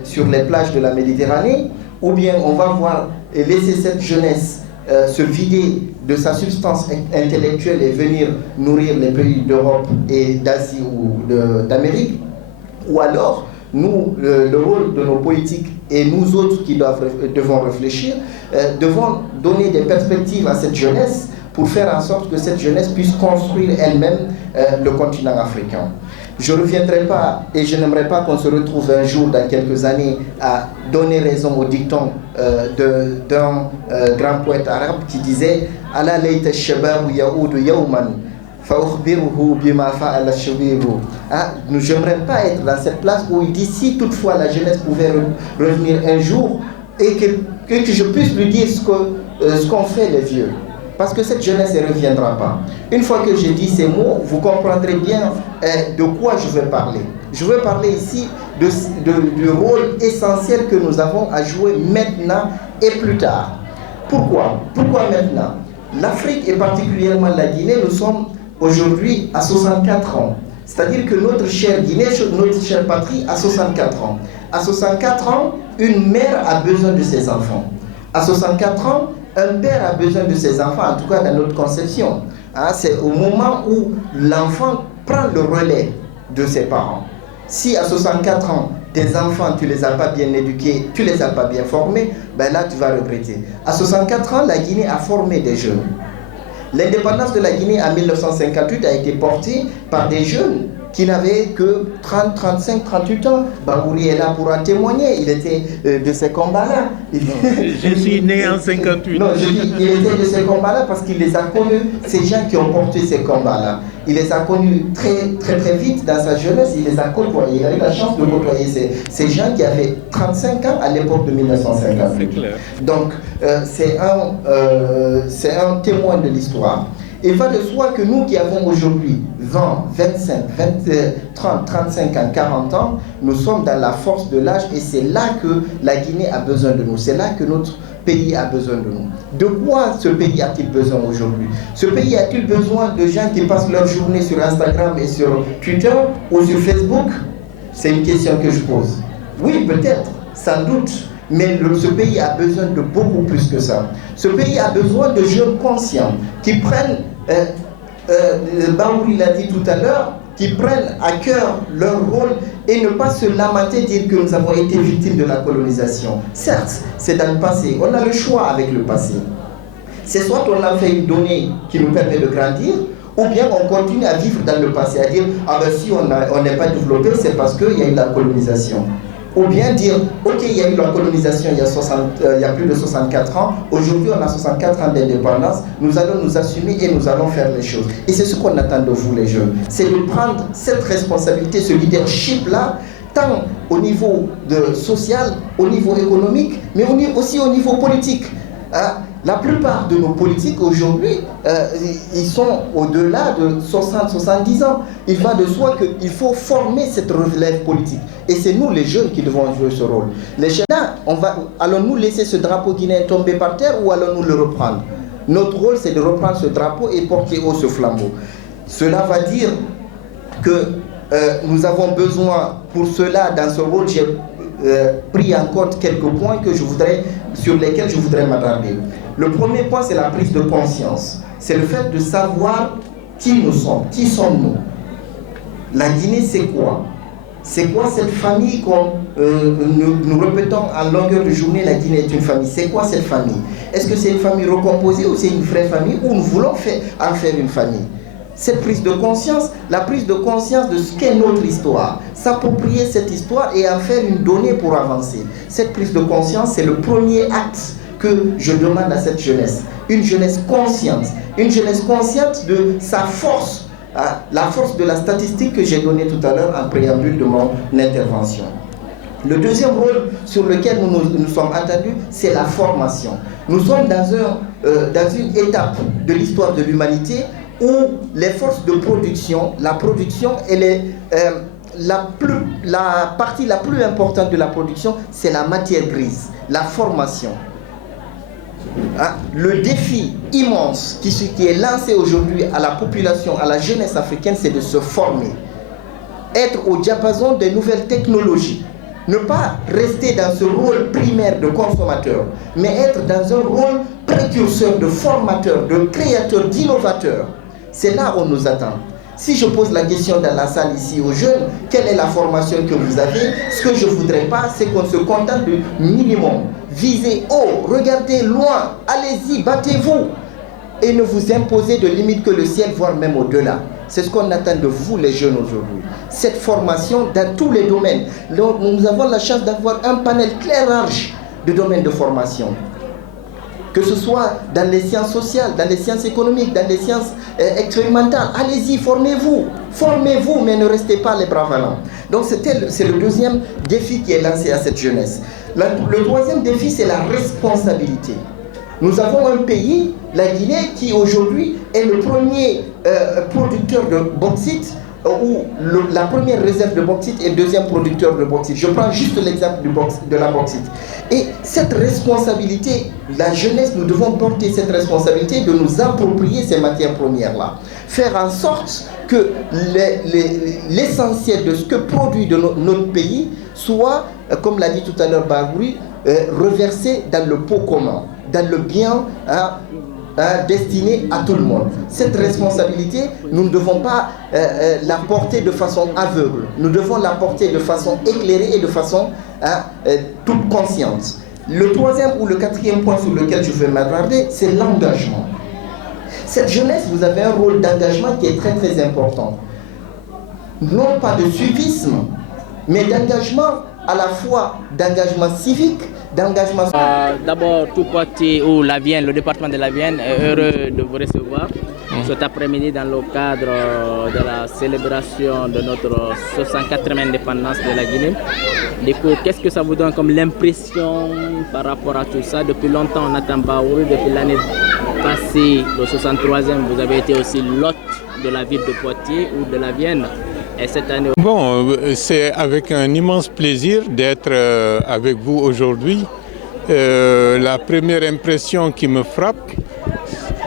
sur les plages de la Méditerranée, ou bien on va laisser cette jeunesse se vider de sa substance intellectuelle et venir nourrir les pays d'Europe et d'Asie ou d'Amérique, ou alors nous, le rôle de nos politiques et nous autres qui devons réfléchir, devons donner des perspectives à cette jeunesse pour faire en sorte que cette jeunesse puisse construire elle-même le continent africain. Je ne reviendrai pas et je n'aimerais pas qu'on se retrouve un jour, dans quelques années, à donner raison au dicton d'un grand poète arabe qui disait « Ala layta al-shababu ya'udu yawman fa'ukhbiruhu bima fa'ala al-shabibu » J'aimerais pas être dans cette place où il dit « Si toutefois la jeunesse pouvait revenir un jour et que je puisse lui dire ce qu'ont fait les vieux. » Parce que cette jeunesse ne reviendra pas. Une fois que j'ai dit ces mots, vous comprendrez bien de quoi je veux parler. Je veux parler ici du rôle essentiel que nous avons à jouer maintenant et plus tard. Pourquoi? Pourquoi maintenant? L'Afrique et particulièrement la Guinée, nous sommes aujourd'hui à 64 ans. C'est-à-dire que notre chère Guinée, notre chère patrie a 64 ans. À 64 ans, une mère a besoin de ses enfants. À 64 ans, un père a besoin de ses enfants, en tout cas dans notre conception. C'est au moment où l'enfant prend le relais de ses parents. Si à 64 ans, tes enfants, tu ne les as pas bien éduqués, tu ne les as pas bien formés, ben là tu vas regretter. À 64 ans, la Guinée a formé des jeunes. L'indépendance de la Guinée en 1958 a été portée par des jeunes qui n'avaient que 30, 35, 38 ans. Bahouri est là pour en témoigner. Il était de ces combats-là. Je suis né en 58. Non, je dis, il était de ces combats-là parce qu'il les a connus, ces gens qui ont porté ces combats-là. Il les a connus très vite dans sa jeunesse. Il les a côtoyés. Il a eu la chance de côtoyer ces gens qui avaient 35 ans à l'époque de 1950. C'est clair. Donc, c'est un témoin de l'histoire. Il va de soi que nous qui avons aujourd'hui 20, 25, 30, 35 ans, 40 ans, nous sommes dans la force de l'âge et c'est là que la Guinée a besoin de nous. C'est là que notre pays a besoin de nous. De quoi ce pays a-t-il besoin aujourd'hui? Ce pays a-t-il besoin de gens qui passent leur journée sur Instagram et sur Twitter ou sur Facebook? C'est une question que je pose. Oui, peut-être, sans doute. Mais ce pays a besoin de beaucoup plus que ça. Ce pays a besoin de jeunes conscients qui prennent, Bahouri l'a dit tout à l'heure, qui prennent à cœur leur rôle et ne pas se lamenter, dire que nous avons été victimes de la colonisation. Certes, c'est dans le passé. On a le choix avec le passé. C'est soit on a fait une donnée qui nous permet de grandir, ou bien on continue à vivre dans le passé, à dire « Ah ben si on n'est pas développé, c'est parce qu'il y a eu la colonisation ». Ou bien dire, ok, il y a eu la colonisation il y a plus de 64 ans, aujourd'hui on a 64 ans d'indépendance, nous allons nous assumer et nous allons faire les choses. Et c'est ce qu'on attend de vous les jeunes, c'est de prendre cette responsabilité, ce leadership-là, tant au niveau social, au niveau économique, mais aussi au niveau politique. La plupart de nos politiques aujourd'hui, ils sont au-delà de 60-70 ans. Il va de soi qu'il faut former cette relève politique. Et c'est nous les jeunes qui devons jouer ce rôle. Les jeunes, allons-nous laisser ce drapeau guinéen tomber par terre ou allons-nous le reprendre? Notre rôle, c'est de reprendre ce drapeau et porter haut ce flambeau. Cela va dire que nous avons besoin, pour cela, dans ce rôle, j'ai pris en compte quelques points sur lesquels je voudrais m'attarder. Le premier point, c'est la prise de conscience. C'est le fait de savoir qui nous sommes, qui sommes-nous. La Guinée, c'est quoi? C'est quoi cette famille qu'on nous répétons en longueur de journée, la Guinée est une famille. C'est quoi cette famille? Est-ce que c'est une famille recomposée ou c'est une vraie famille ou nous voulons en faire une famille? Cette prise de conscience, la prise de conscience de ce qu'est notre histoire, s'approprier cette histoire et en faire une donnée pour avancer. Cette prise de conscience, c'est le premier acte que je demande à cette jeunesse. Une jeunesse consciente de sa force, la force de la statistique que j'ai donnée tout à l'heure en préambule de mon intervention. Le deuxième rôle sur lequel nous sommes attendus, c'est la formation. Nous sommes dans une étape de l'histoire de l'humanité où les forces de production, la production, elle est la partie la plus importante de la production, c'est la matière grise, la formation. Le défi immense qui est lancé aujourd'hui à la population, à la jeunesse africaine, c'est de se former, être au diapason des nouvelles technologies, ne pas rester dans ce rôle primaire de consommateur, mais être dans un rôle précurseur de formateur, de créateur, d'innovateur. C'est là où on nous attend. Si je pose la question dans la salle ici aux jeunes, quelle est la formation que vous avez? Ce que je ne voudrais pas, c'est qu'on se contente du minimum. Visez haut, regardez loin, allez-y, battez-vous. et ne vous imposez de limites que le ciel, voire même au-delà. C'est ce qu'on attend de vous, les jeunes, aujourd'hui. Cette formation dans tous les domaines. Nous avons la chance d'avoir un panel très large de domaines de formation. Que ce soit dans les sciences sociales, dans les sciences économiques, dans les sciences expérimentales. Allez-y, formez-vous. Formez-vous, mais ne restez pas les bras ballants. Donc c'est le deuxième défi qui est lancé à cette jeunesse. Le troisième défi, c'est la responsabilité. Nous avons un pays, la Guinée, qui aujourd'hui est le premier producteur de bauxite, ou la première réserve de bauxite et deuxième producteur de bauxite. Je prends juste l'exemple de la bauxite. Et cette responsabilité, la jeunesse, nous devons porter cette responsabilité de nous approprier ces matières premières-là. Faire en sorte que l'essentiel de ce que produit notre pays soit, comme l'a dit tout à l'heure Bagouri, reversé dans le pot commun, dans le bien destiné à tout le monde. Cette responsabilité, nous ne devons pas la porter de façon aveugle. Nous devons la porter de façon éclairée et de façon toute consciente. Le troisième ou le quatrième point sur lequel je vais m'attarder, c'est l'engagement. Cette jeunesse, vous avez un rôle d'engagement qui est très très important. Non pas de suivisme, mais d'engagement à la fois d'engagement civique, d'engagement... D'abord, tout Poitiers ou la Vienne, le département de la Vienne est heureux de vous recevoir cet après-midi dans le cadre de la célébration de notre 64e indépendance de la Guinée. Du coup, qu'est-ce que ça vous donne comme l'impression par rapport à tout ça? Depuis longtemps, on attend Baouri, depuis l'année passée, le 63e, vous avez été aussi l'hôte de la ville de Poitiers ou de la Vienne. Et cette année... Bon, c'est avec un immense plaisir d'être avec vous aujourd'hui. La première impression qui me frappe,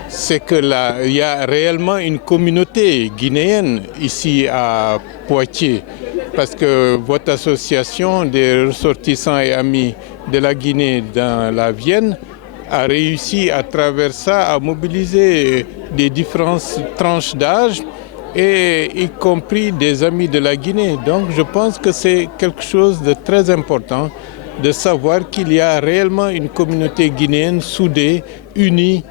c'est qu'il y a réellement une communauté guinéenne ici à Poitiers. Parce que votre association des ressortissants et amis de la Guinée dans la Vienne a réussi à travers ça à mobiliser des différentes tranches d'âge, et y compris des amis de la Guinée. Donc je pense que c'est quelque chose de très important de savoir qu'il y a réellement une communauté guinéenne soudée, unie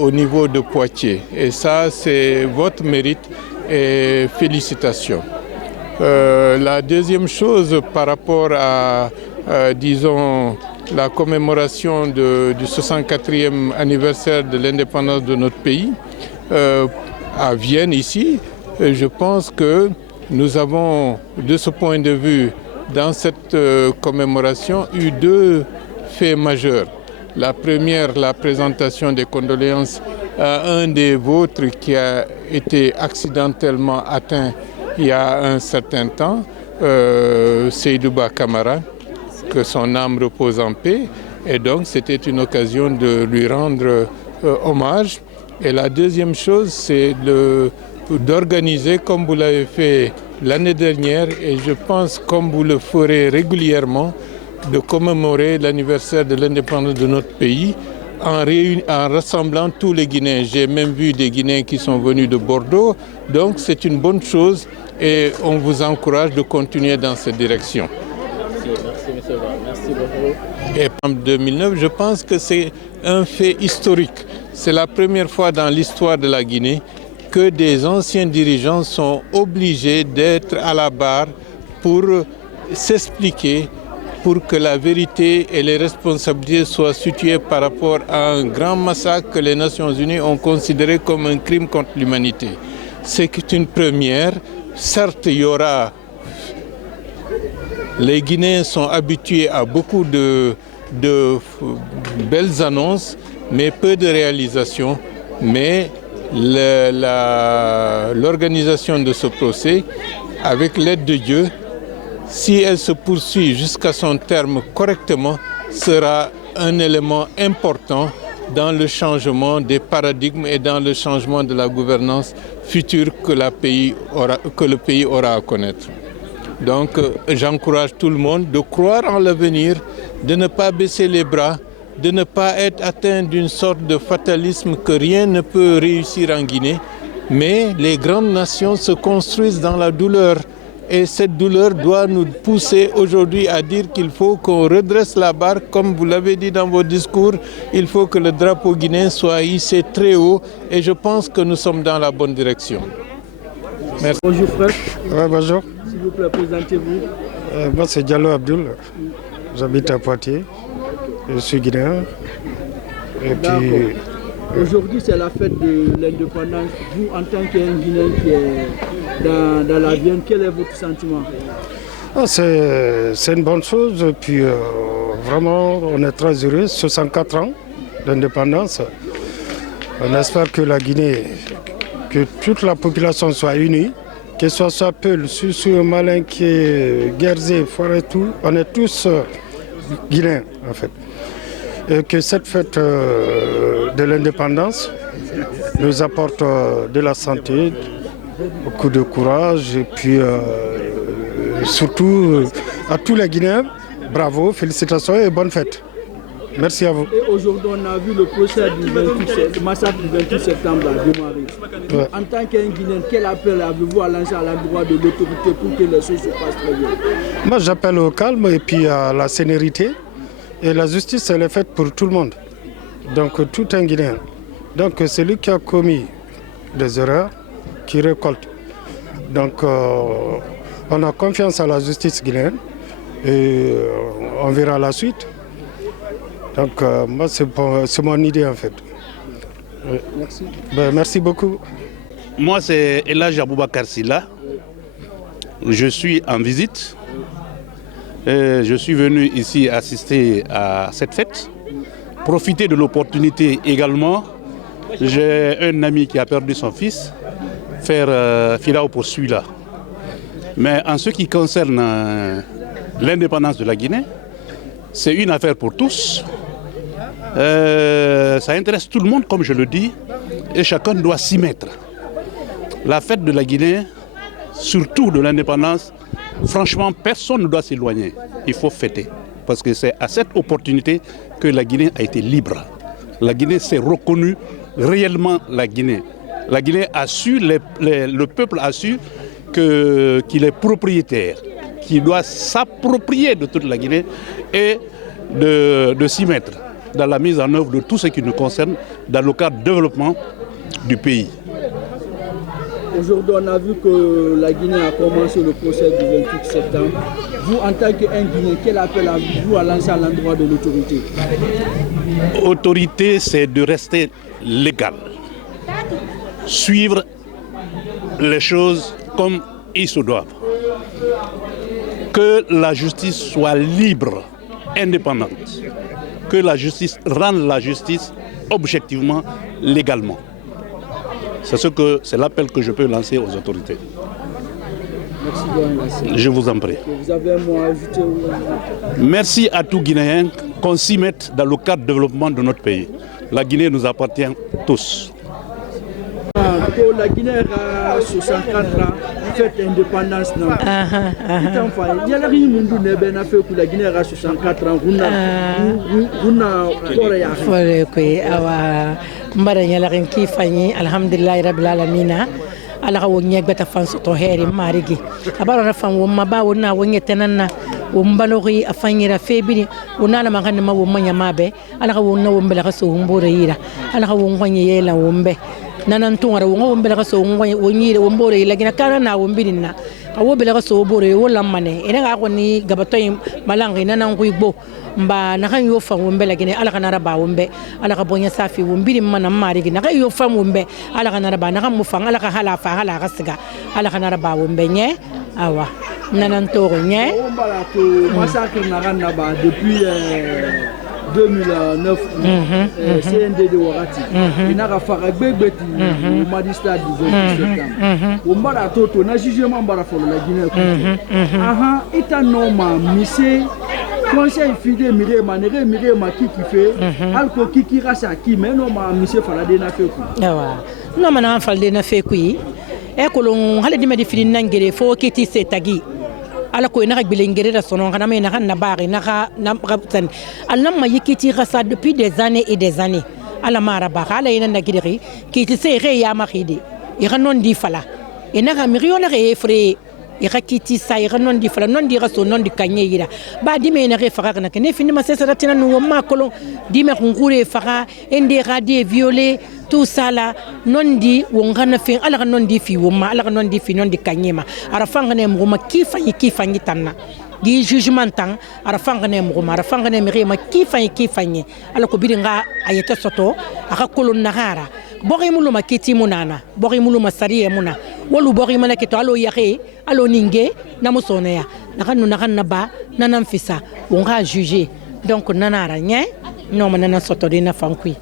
au niveau de Poitiers. Et ça, c'est votre mérite et félicitations. La deuxième chose par rapport à, disons, la commémoration du 64e anniversaire de l'indépendance de notre pays, à Vienne ici, je pense que nous avons, de ce point de vue, dans cette commémoration, eu deux faits majeurs. La première, la présentation des condoléances à un des vôtres qui a été accidentellement atteint il y a un certain temps, Seydouba Camara, que son âme repose en paix. Et donc c'était une occasion de lui rendre hommage. Et la deuxième chose, c'est d'organiser, comme vous l'avez fait l'année dernière, et je pense comme vous le ferez régulièrement, de commémorer l'anniversaire de l'indépendance de notre pays en rassemblant tous les Guinéens. J'ai même vu des Guinéens qui sont venus de Bordeaux, donc c'est une bonne chose et on vous encourage de continuer dans cette direction. Merci, M. Ba. Merci beaucoup. Et en 2009, je pense que c'est un fait historique. C'est la première fois dans l'histoire de la Guinée que des anciens dirigeants sont obligés d'être à la barre pour s'expliquer, pour que la vérité et les responsabilités soient situées par rapport à un grand massacre que les Nations Unies ont considéré comme un crime contre l'humanité. C'est une première. Certes, il y aura... Les Guinéens sont habitués à beaucoup de belles annonces, mais peu de réalisations. Mais l'organisation de ce procès, avec l'aide de Dieu, si elle se poursuit jusqu'à son terme correctement, sera un élément important dans le changement des paradigmes et dans le changement de la gouvernance future que le pays aura à connaître. Donc j'encourage tout le monde de croire en l'avenir, de ne pas baisser les bras, de ne pas être atteint d'une sorte de fatalisme que rien ne peut réussir en Guinée, mais les grandes nations se construisent dans la douleur Et cette douleur doit nous pousser aujourd'hui à dire qu'il faut qu'on redresse la barre. Comme vous l'avez dit dans vos discours, il faut que le drapeau guinéen soit hissé très haut. Et je pense que nous sommes dans la bonne direction. Merci. Bonjour frère. Ouais, bonjour. S'il vous plaît, présentez-vous. Moi c'est Diallo Abdul. J'habite à Poitiers. Je suis guinéen. Et puis... Aujourd'hui, c'est la fête de l'indépendance. Vous, en tant qu'un Guinéen qui est dans la Vienne, quel est votre sentiment? C'est une bonne chose. Et puis, vraiment, on est très heureux. 64 ans d'indépendance. On espère que la Guinée, que toute la population soit unie, que ce soit Peul, Soussou, Malinké, Guerzé, Forêt, tout. On est tous Guinéens, en fait. Et que cette fête de l'indépendance nous apporte de la santé, beaucoup de courage et puis surtout à tous les Guinéens, bravo, félicitations et bonne fête. Merci à vous. Et aujourd'hui, on a vu le procès du massacre du 28 septembre à démarrer. Ouais. En tant qu'un Guinéen, quel appel avez-vous à lancer à l'endroit de l'autorité pour que les choses se passent très bien? Moi, j'appelle au calme et puis à la sérénité. Et la justice, elle est faite pour tout le monde. Donc, tout un Guinéen. Donc, celui qui a commis des erreurs, qui récolte. Donc, on a confiance à la justice guinéenne et on verra la suite. Donc, moi, c'est mon idée, en fait. Merci. Merci beaucoup. Moi, c'est Elhadji Aboubakar Sylla. Je suis en visite. Je suis venu ici assister à cette fête, profiter de l'opportunité également. J'ai un ami qui a perdu son fils, faire filao pour celui-là. Mais en ce qui concerne l'indépendance de la Guinée, c'est une affaire pour tous. Ça intéresse tout le monde, comme je le dis, et chacun doit s'y mettre. La fête de la Guinée, surtout de l'indépendance, franchement, personne ne doit s'éloigner. Il faut fêter. Parce que c'est à cette opportunité que la Guinée a été libre. La Guinée s'est reconnue réellement la Guinée. La Guinée a su, le peuple a su qu'il est propriétaire, qu'il doit s'approprier de toute la Guinée et de s'y mettre dans la mise en œuvre de tout ce qui nous concerne dans le cadre du développement du pays. Aujourd'hui, on a vu que la Guinée a commencé le procès du 28 septembre. Vous, en tant qu'un Guinéen, quel appel avez-vous à lancer à l'endroit de l'autorité? L'autorité, c'est de rester légal. Suivre les choses comme ils se doivent. Que la justice soit libre, indépendante. Que la justice rende la justice objectivement, légalement. C'est l'appel que je peux lancer aux autorités. Merci. Je vous en prie. Vous avez un mot à ajouter? Merci à tous Guinéens qu'on s'y mette dans le cadre du développement de notre pays. La Guinée nous appartient tous. La Guinée a 64 ans, fête indépendance. La Guinée a 64 ans. mbara nyalarin kifanyi alhamdulillah rabbil alamin ala ka wonye gbata fanso to heri marigi abaro na fan womma ba wonna wonye tenanna wombalogi afanyira febiri wona la magana ma womma nyamabe ala ka wonna wombela ka so wombore yira ala ka wongonye yela wombe nanan tungara wongo wombela ka so wonyire wombore yila gina kana na wombirina awo bela ka so bore wala mane ina ga ko ni gabato malangi nanan ku igbo mba na kan yo fa wombe la gine ala kana raba wombe ala ka bonya safi wombiri mana mari gine ka yo fa wombe ala kana raba na kan mu fa ala ka hala fa hala ka siga ala kana raba wombe nye awa nanan to nye mbala to massacre na ran na ba depuis 2009 CNDD Warati ina ka fa gbeti au magistrat du 28 septembre o mbala to na jugement mbala fo la Guinée aha ita norma mise conseil fide mire manere mire ma qui fait alko qui rasa qui mais non ma monsieur falade na fe ku yawa no mana falade na fe ku e ko lon hale di me di fili nangere fo kiti se tagi ala ko ina gbele ngere da sonon kana me na kan na bari na ka na tan allam ma yikiti rasa depuis des années et des années ala mara ba ala ina na gidiri kiti se re ya ma khidi e kanon di fala ina ka miriyo na re fre irakiti sa iranon di fala non di raso non di kanye ira ba di me na re faga na kene fini ma sesa tina no ma kolo di me ngure faga ende radie violé tout ça là non di wongana fin ala non di fi woma ala non di fi non di kanyema ara fanga ne mo ma kifanyi tanna di jugement tang ara fanga ne mo ma ara fanga ne mi ma kifanyi ala ko biringa ayeta soto aka kolon nagara bori mulu makiti munana bori mulu masari muna wolu bori mana keto alo yake alo ninge na musone ya nakanu ba nanan fisa wonga juger donc nanara nya non manana soto dina fankui.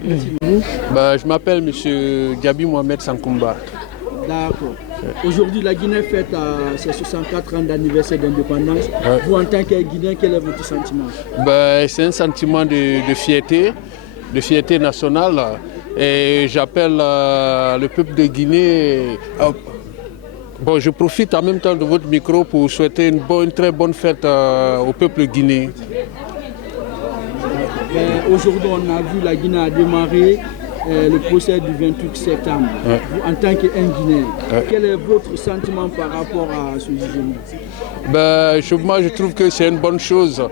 Je m'appelle M. Gabi Mohamed Sankoumba. D'accord. Aujourd'hui, la Guinée fête ses 64 ans d'anniversaire d'indépendance. Vous, en tant que Guinéen, quel est votre sentiment? C'est un sentiment de fierté nationale. Et j'appelle le peuple de Guinée. Je profite en même temps de votre micro pour souhaiter une très bonne fête au peuple guinéen. Aujourd'hui, on a vu la Guinée a démarré le procès du 28 septembre. Vous, en tant qu'un Guinéen, quel est votre sentiment par rapport à ce jugement? Moi, je trouve que c'est une bonne chose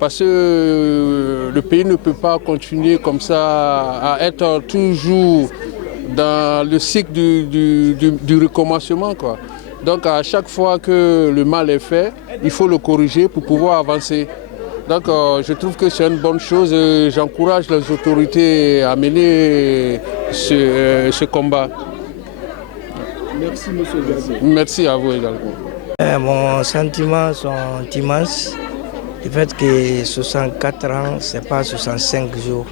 parce que le pays ne peut pas continuer comme ça à être toujours dans le cycle du recommencement, quoi. Donc, à chaque fois que le mal est fait, il faut le corriger pour pouvoir avancer. Donc je trouve que c'est une bonne chose. J'encourage les autorités à mener ce combat. Merci, M. Gabi. Merci à vous également. Mon sentiment sont immenses. Le fait que 64 ans, ce n'est pas 65 jours,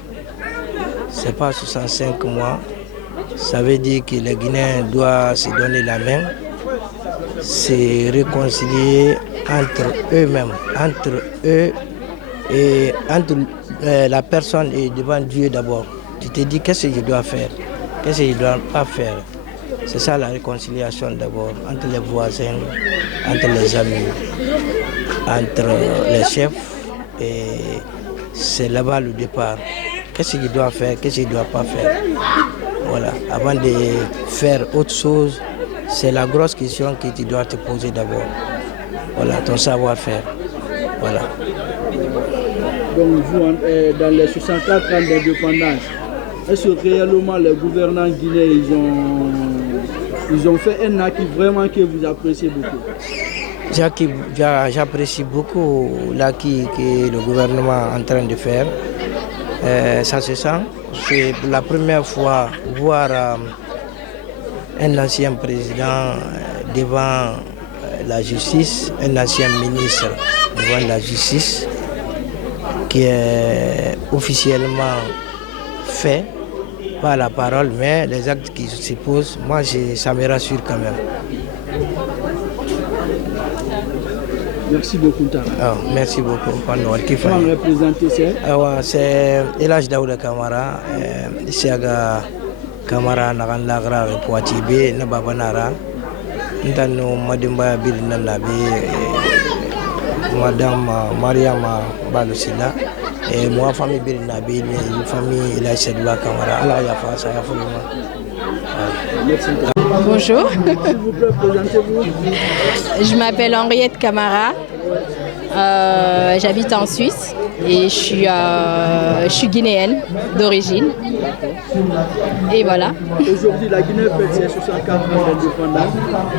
ce n'est pas 65 mois. Ça veut dire que les Guinéens doivent se donner la main, se réconcilier entre eux-mêmes, entre eux et entre la personne et devant Dieu d'abord. Tu te dis qu'est-ce que je dois faire, qu'est-ce que je ne dois pas faire. C'est ça la réconciliation d'abord, entre les voisins, entre les amis, entre les chefs. Et c'est là-bas le départ. Qu'est-ce que je dois faire, qu'est-ce que je ne dois pas faire. Voilà. Avant de faire autre chose, c'est la grosse question que tu dois te poser d'abord. Voilà, ton savoir-faire. Voilà. Donc vous, dans les 64 ans d'indépendance, est-ce que réellement les gouvernants guinéens, ils ont fait un acquis vraiment que vous appréciez beaucoup? J'apprécie beaucoup l'acquis que le gouvernement est en train de faire. Ça se sent. C'est la première fois voir un ancien président devant la justice, un ancien ministre devant la justice, qui est officiellement fait, pas la parole, mais les actes qui se posent, moi ça me rassure quand même. Merci beaucoup, Tara. Merci beaucoup. Comment représenter c'est Elhaj Daouda Kamara, Isiaga Kamara Naganlagra Poitibe, Nababanara, Ntano Madimba Birinanabi, Madame Mariama Balusila, et moi, famille Birinabi, une famille Elhaj Daouda Kamara, Allah Yafa, Sayafulima. Bonjour. S'il vous plaît, présentez-vous. Je m'appelle Henriette Camara. J'habite en Suisse et je suis guinéenne d'origine. Et voilà. Aujourd'hui, la Guinée fête ses 64 ans d'indépendance.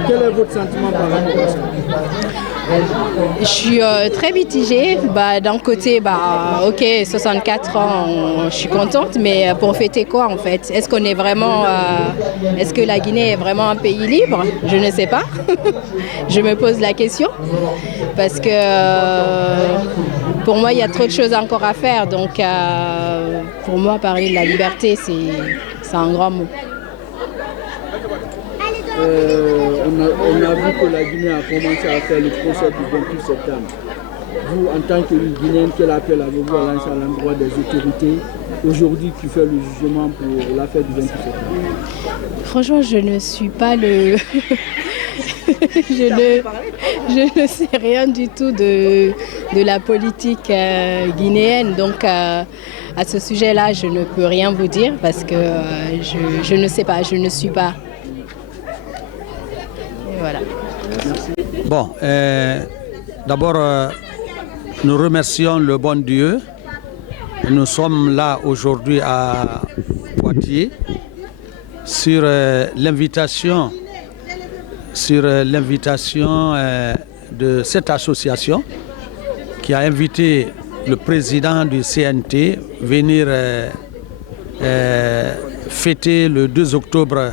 Quel est votre sentiment par rapport à ça? Je suis très mitigée. D'un côté, ok, 64 ans, je suis contente, mais pour fêter quoi en fait? Est-ce qu'on est vraiment, est-ce que la Guinée est vraiment un pays libre? Je ne sais pas. Je me pose la question parce que pour moi, il y a trop de choses encore à faire. Donc, pour moi, parler de la liberté, c'est un grand mot. On a vu que la Guinée a commencé à faire le procès du 28 septembre. Vous, en tant que Guinéenne, quel appel avez-vous à lancer à l'endroit des autorités aujourd'hui qui fait le jugement pour l'affaire du 28 septembre? Franchement, je ne suis pas le... je ne sais rien du tout de la politique guinéenne. Donc, à ce sujet-là, je ne peux rien vous dire parce que je ne sais pas, je ne suis pas. Et voilà. Merci. Bon, d'abord, nous remercions le bon Dieu. Nous sommes là aujourd'hui à Poitiers sur l'invitation de cette association qui a invité le président du CNT venir fêter le 2 octobre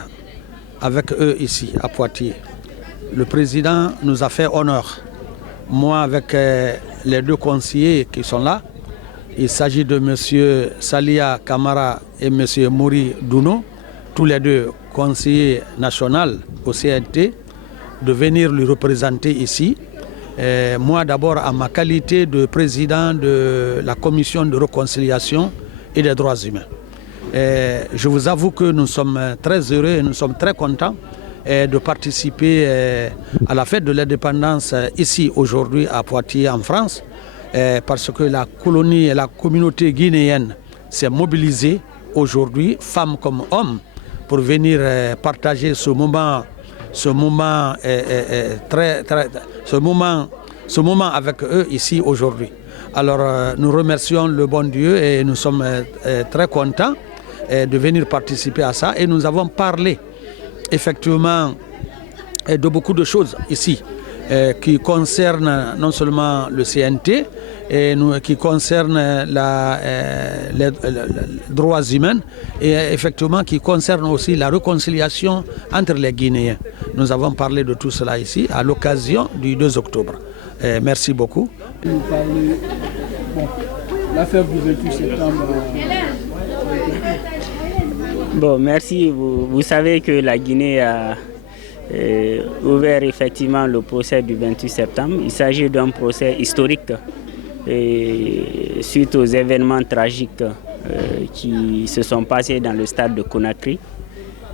avec eux ici à Poitiers. Le président nous a fait honneur. Moi avec les deux conseillers qui sont là, il s'agit de M. Salia Kamara et M. Mouri Douno, tous les deux conseillers nationaux au CNT, de venir lui représenter ici. Moi d'abord en ma qualité de président de la commission de réconciliation et des droits humains. Je vous avoue que nous sommes très heureux et nous sommes très contents de participer à la fête de l'indépendance ici aujourd'hui à Poitiers en France, parce que la colonie et la communauté guinéenne s'est mobilisée aujourd'hui, femmes comme hommes, pour venir partager ce moment avec eux ici aujourd'hui. Alors nous remercions le bon Dieu et nous sommes très contents de venir participer à ça, et nous avons parlé effectivement de beaucoup de choses ici qui concernent non seulement le CNT, qui concernent les droits humains, et effectivement qui concernent aussi la réconciliation entre les Guinéens. Nous avons parlé de tout cela ici à l'occasion du 2 octobre. Merci beaucoup. Vous parlez, l'affaire du 28 septembre. Bon, merci. Vous savez que la Guinée a ouvert effectivement le procès du 28 septembre. Il s'agit d'un procès historique suite aux événements tragiques qui se sont passés dans le stade de Conakry.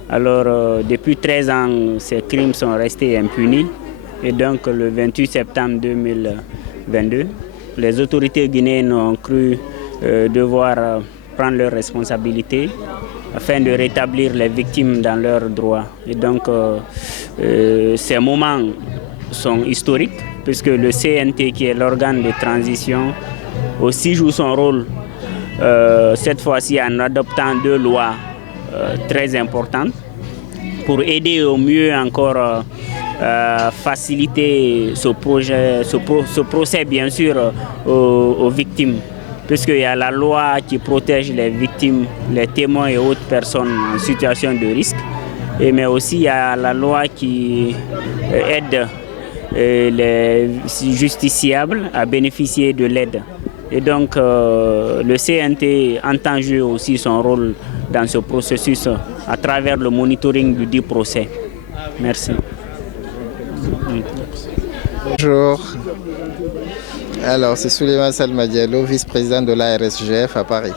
Alors, depuis 13 ans, ces crimes sont restés impunis. Et donc, le 28 septembre 2022, les autorités guinéennes ont cru devoir prendre leurs responsabilités afin de rétablir les victimes dans leurs droits. Et donc, ces moments sont historiques, puisque le CNT, qui est l'organe de transition, aussi joue son rôle, cette fois-ci en adoptant 2 lois très importantes, pour aider au mieux encore faciliter ce procès, bien sûr, aux victimes, puisqu'il y a la loi qui protège les victimes, les témoins et autres personnes en situation de risque, mais aussi il y a la loi qui aide les justiciables à bénéficier de l'aide. Et donc le CNT entend jouer aussi son rôle dans ce processus à travers le monitoring du dit procès. Merci. Bonjour. Alors, c'est Souleymane Salma Diallo, vice-président de l'ARSGF à Paris.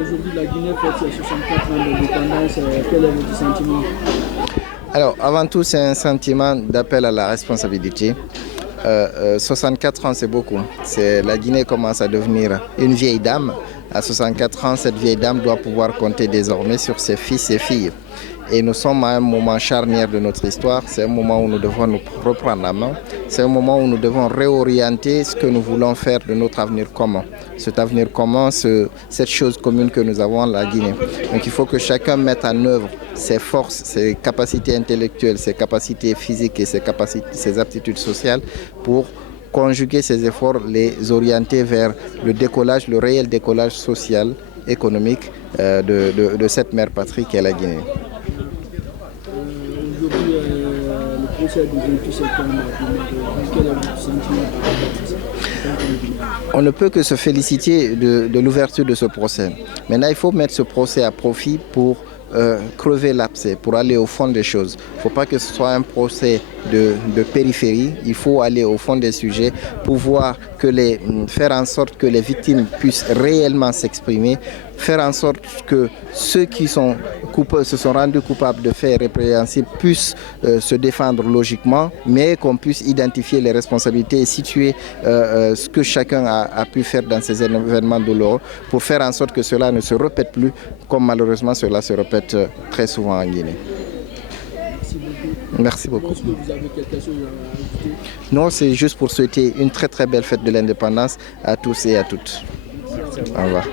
Aujourd'hui, la Guinée fête ses 64 ans d'indépendance. Quel est votre sentiment? Alors, avant tout, c'est un sentiment d'appel à la responsabilité. 64 ans, c'est beaucoup. La Guinée commence à devenir une vieille dame. À 64 ans, cette vieille dame doit pouvoir compter désormais sur ses fils et filles. Et nous sommes à un moment charnière de notre histoire. C'est un moment où nous devons nous reprendre la main. C'est un moment où nous devons réorienter ce que nous voulons faire de notre avenir commun. Cet avenir commun, cette chose commune que nous avons, la Guinée. Donc il faut que chacun mette en œuvre ses forces, ses capacités intellectuelles, ses capacités physiques et ses aptitudes sociales pour conjuguer ses efforts, les orienter vers le décollage, le réel décollage social, économique de cette mère patrie qu'est la Guinée. Aujourd'hui, le procès du 28 septembre, quel est votre sentiment? On ne peut que se féliciter de l'ouverture de ce procès. Maintenant, il faut mettre ce procès à profit pour crever l'abcès, pour aller au fond des choses. Il ne faut pas que ce soit un procès de périphérie, il faut aller au fond des sujets pour faire en sorte que les victimes puissent réellement s'exprimer, faire en sorte que ceux qui se sont rendus coupables de faits répréhensibles puissent se défendre logiquement, mais qu'on puisse identifier les responsabilités et situer ce que chacun a pu faire dans ces événements douloureux pour faire en sorte que cela ne se répète plus, comme malheureusement cela se répète très souvent en Guinée. Merci beaucoup. Merci beaucoup. Est-ce que vous avez quelque chose à ajouter? Non, c'est juste pour souhaiter une très très belle fête de l'indépendance à tous et à toutes. Au revoir.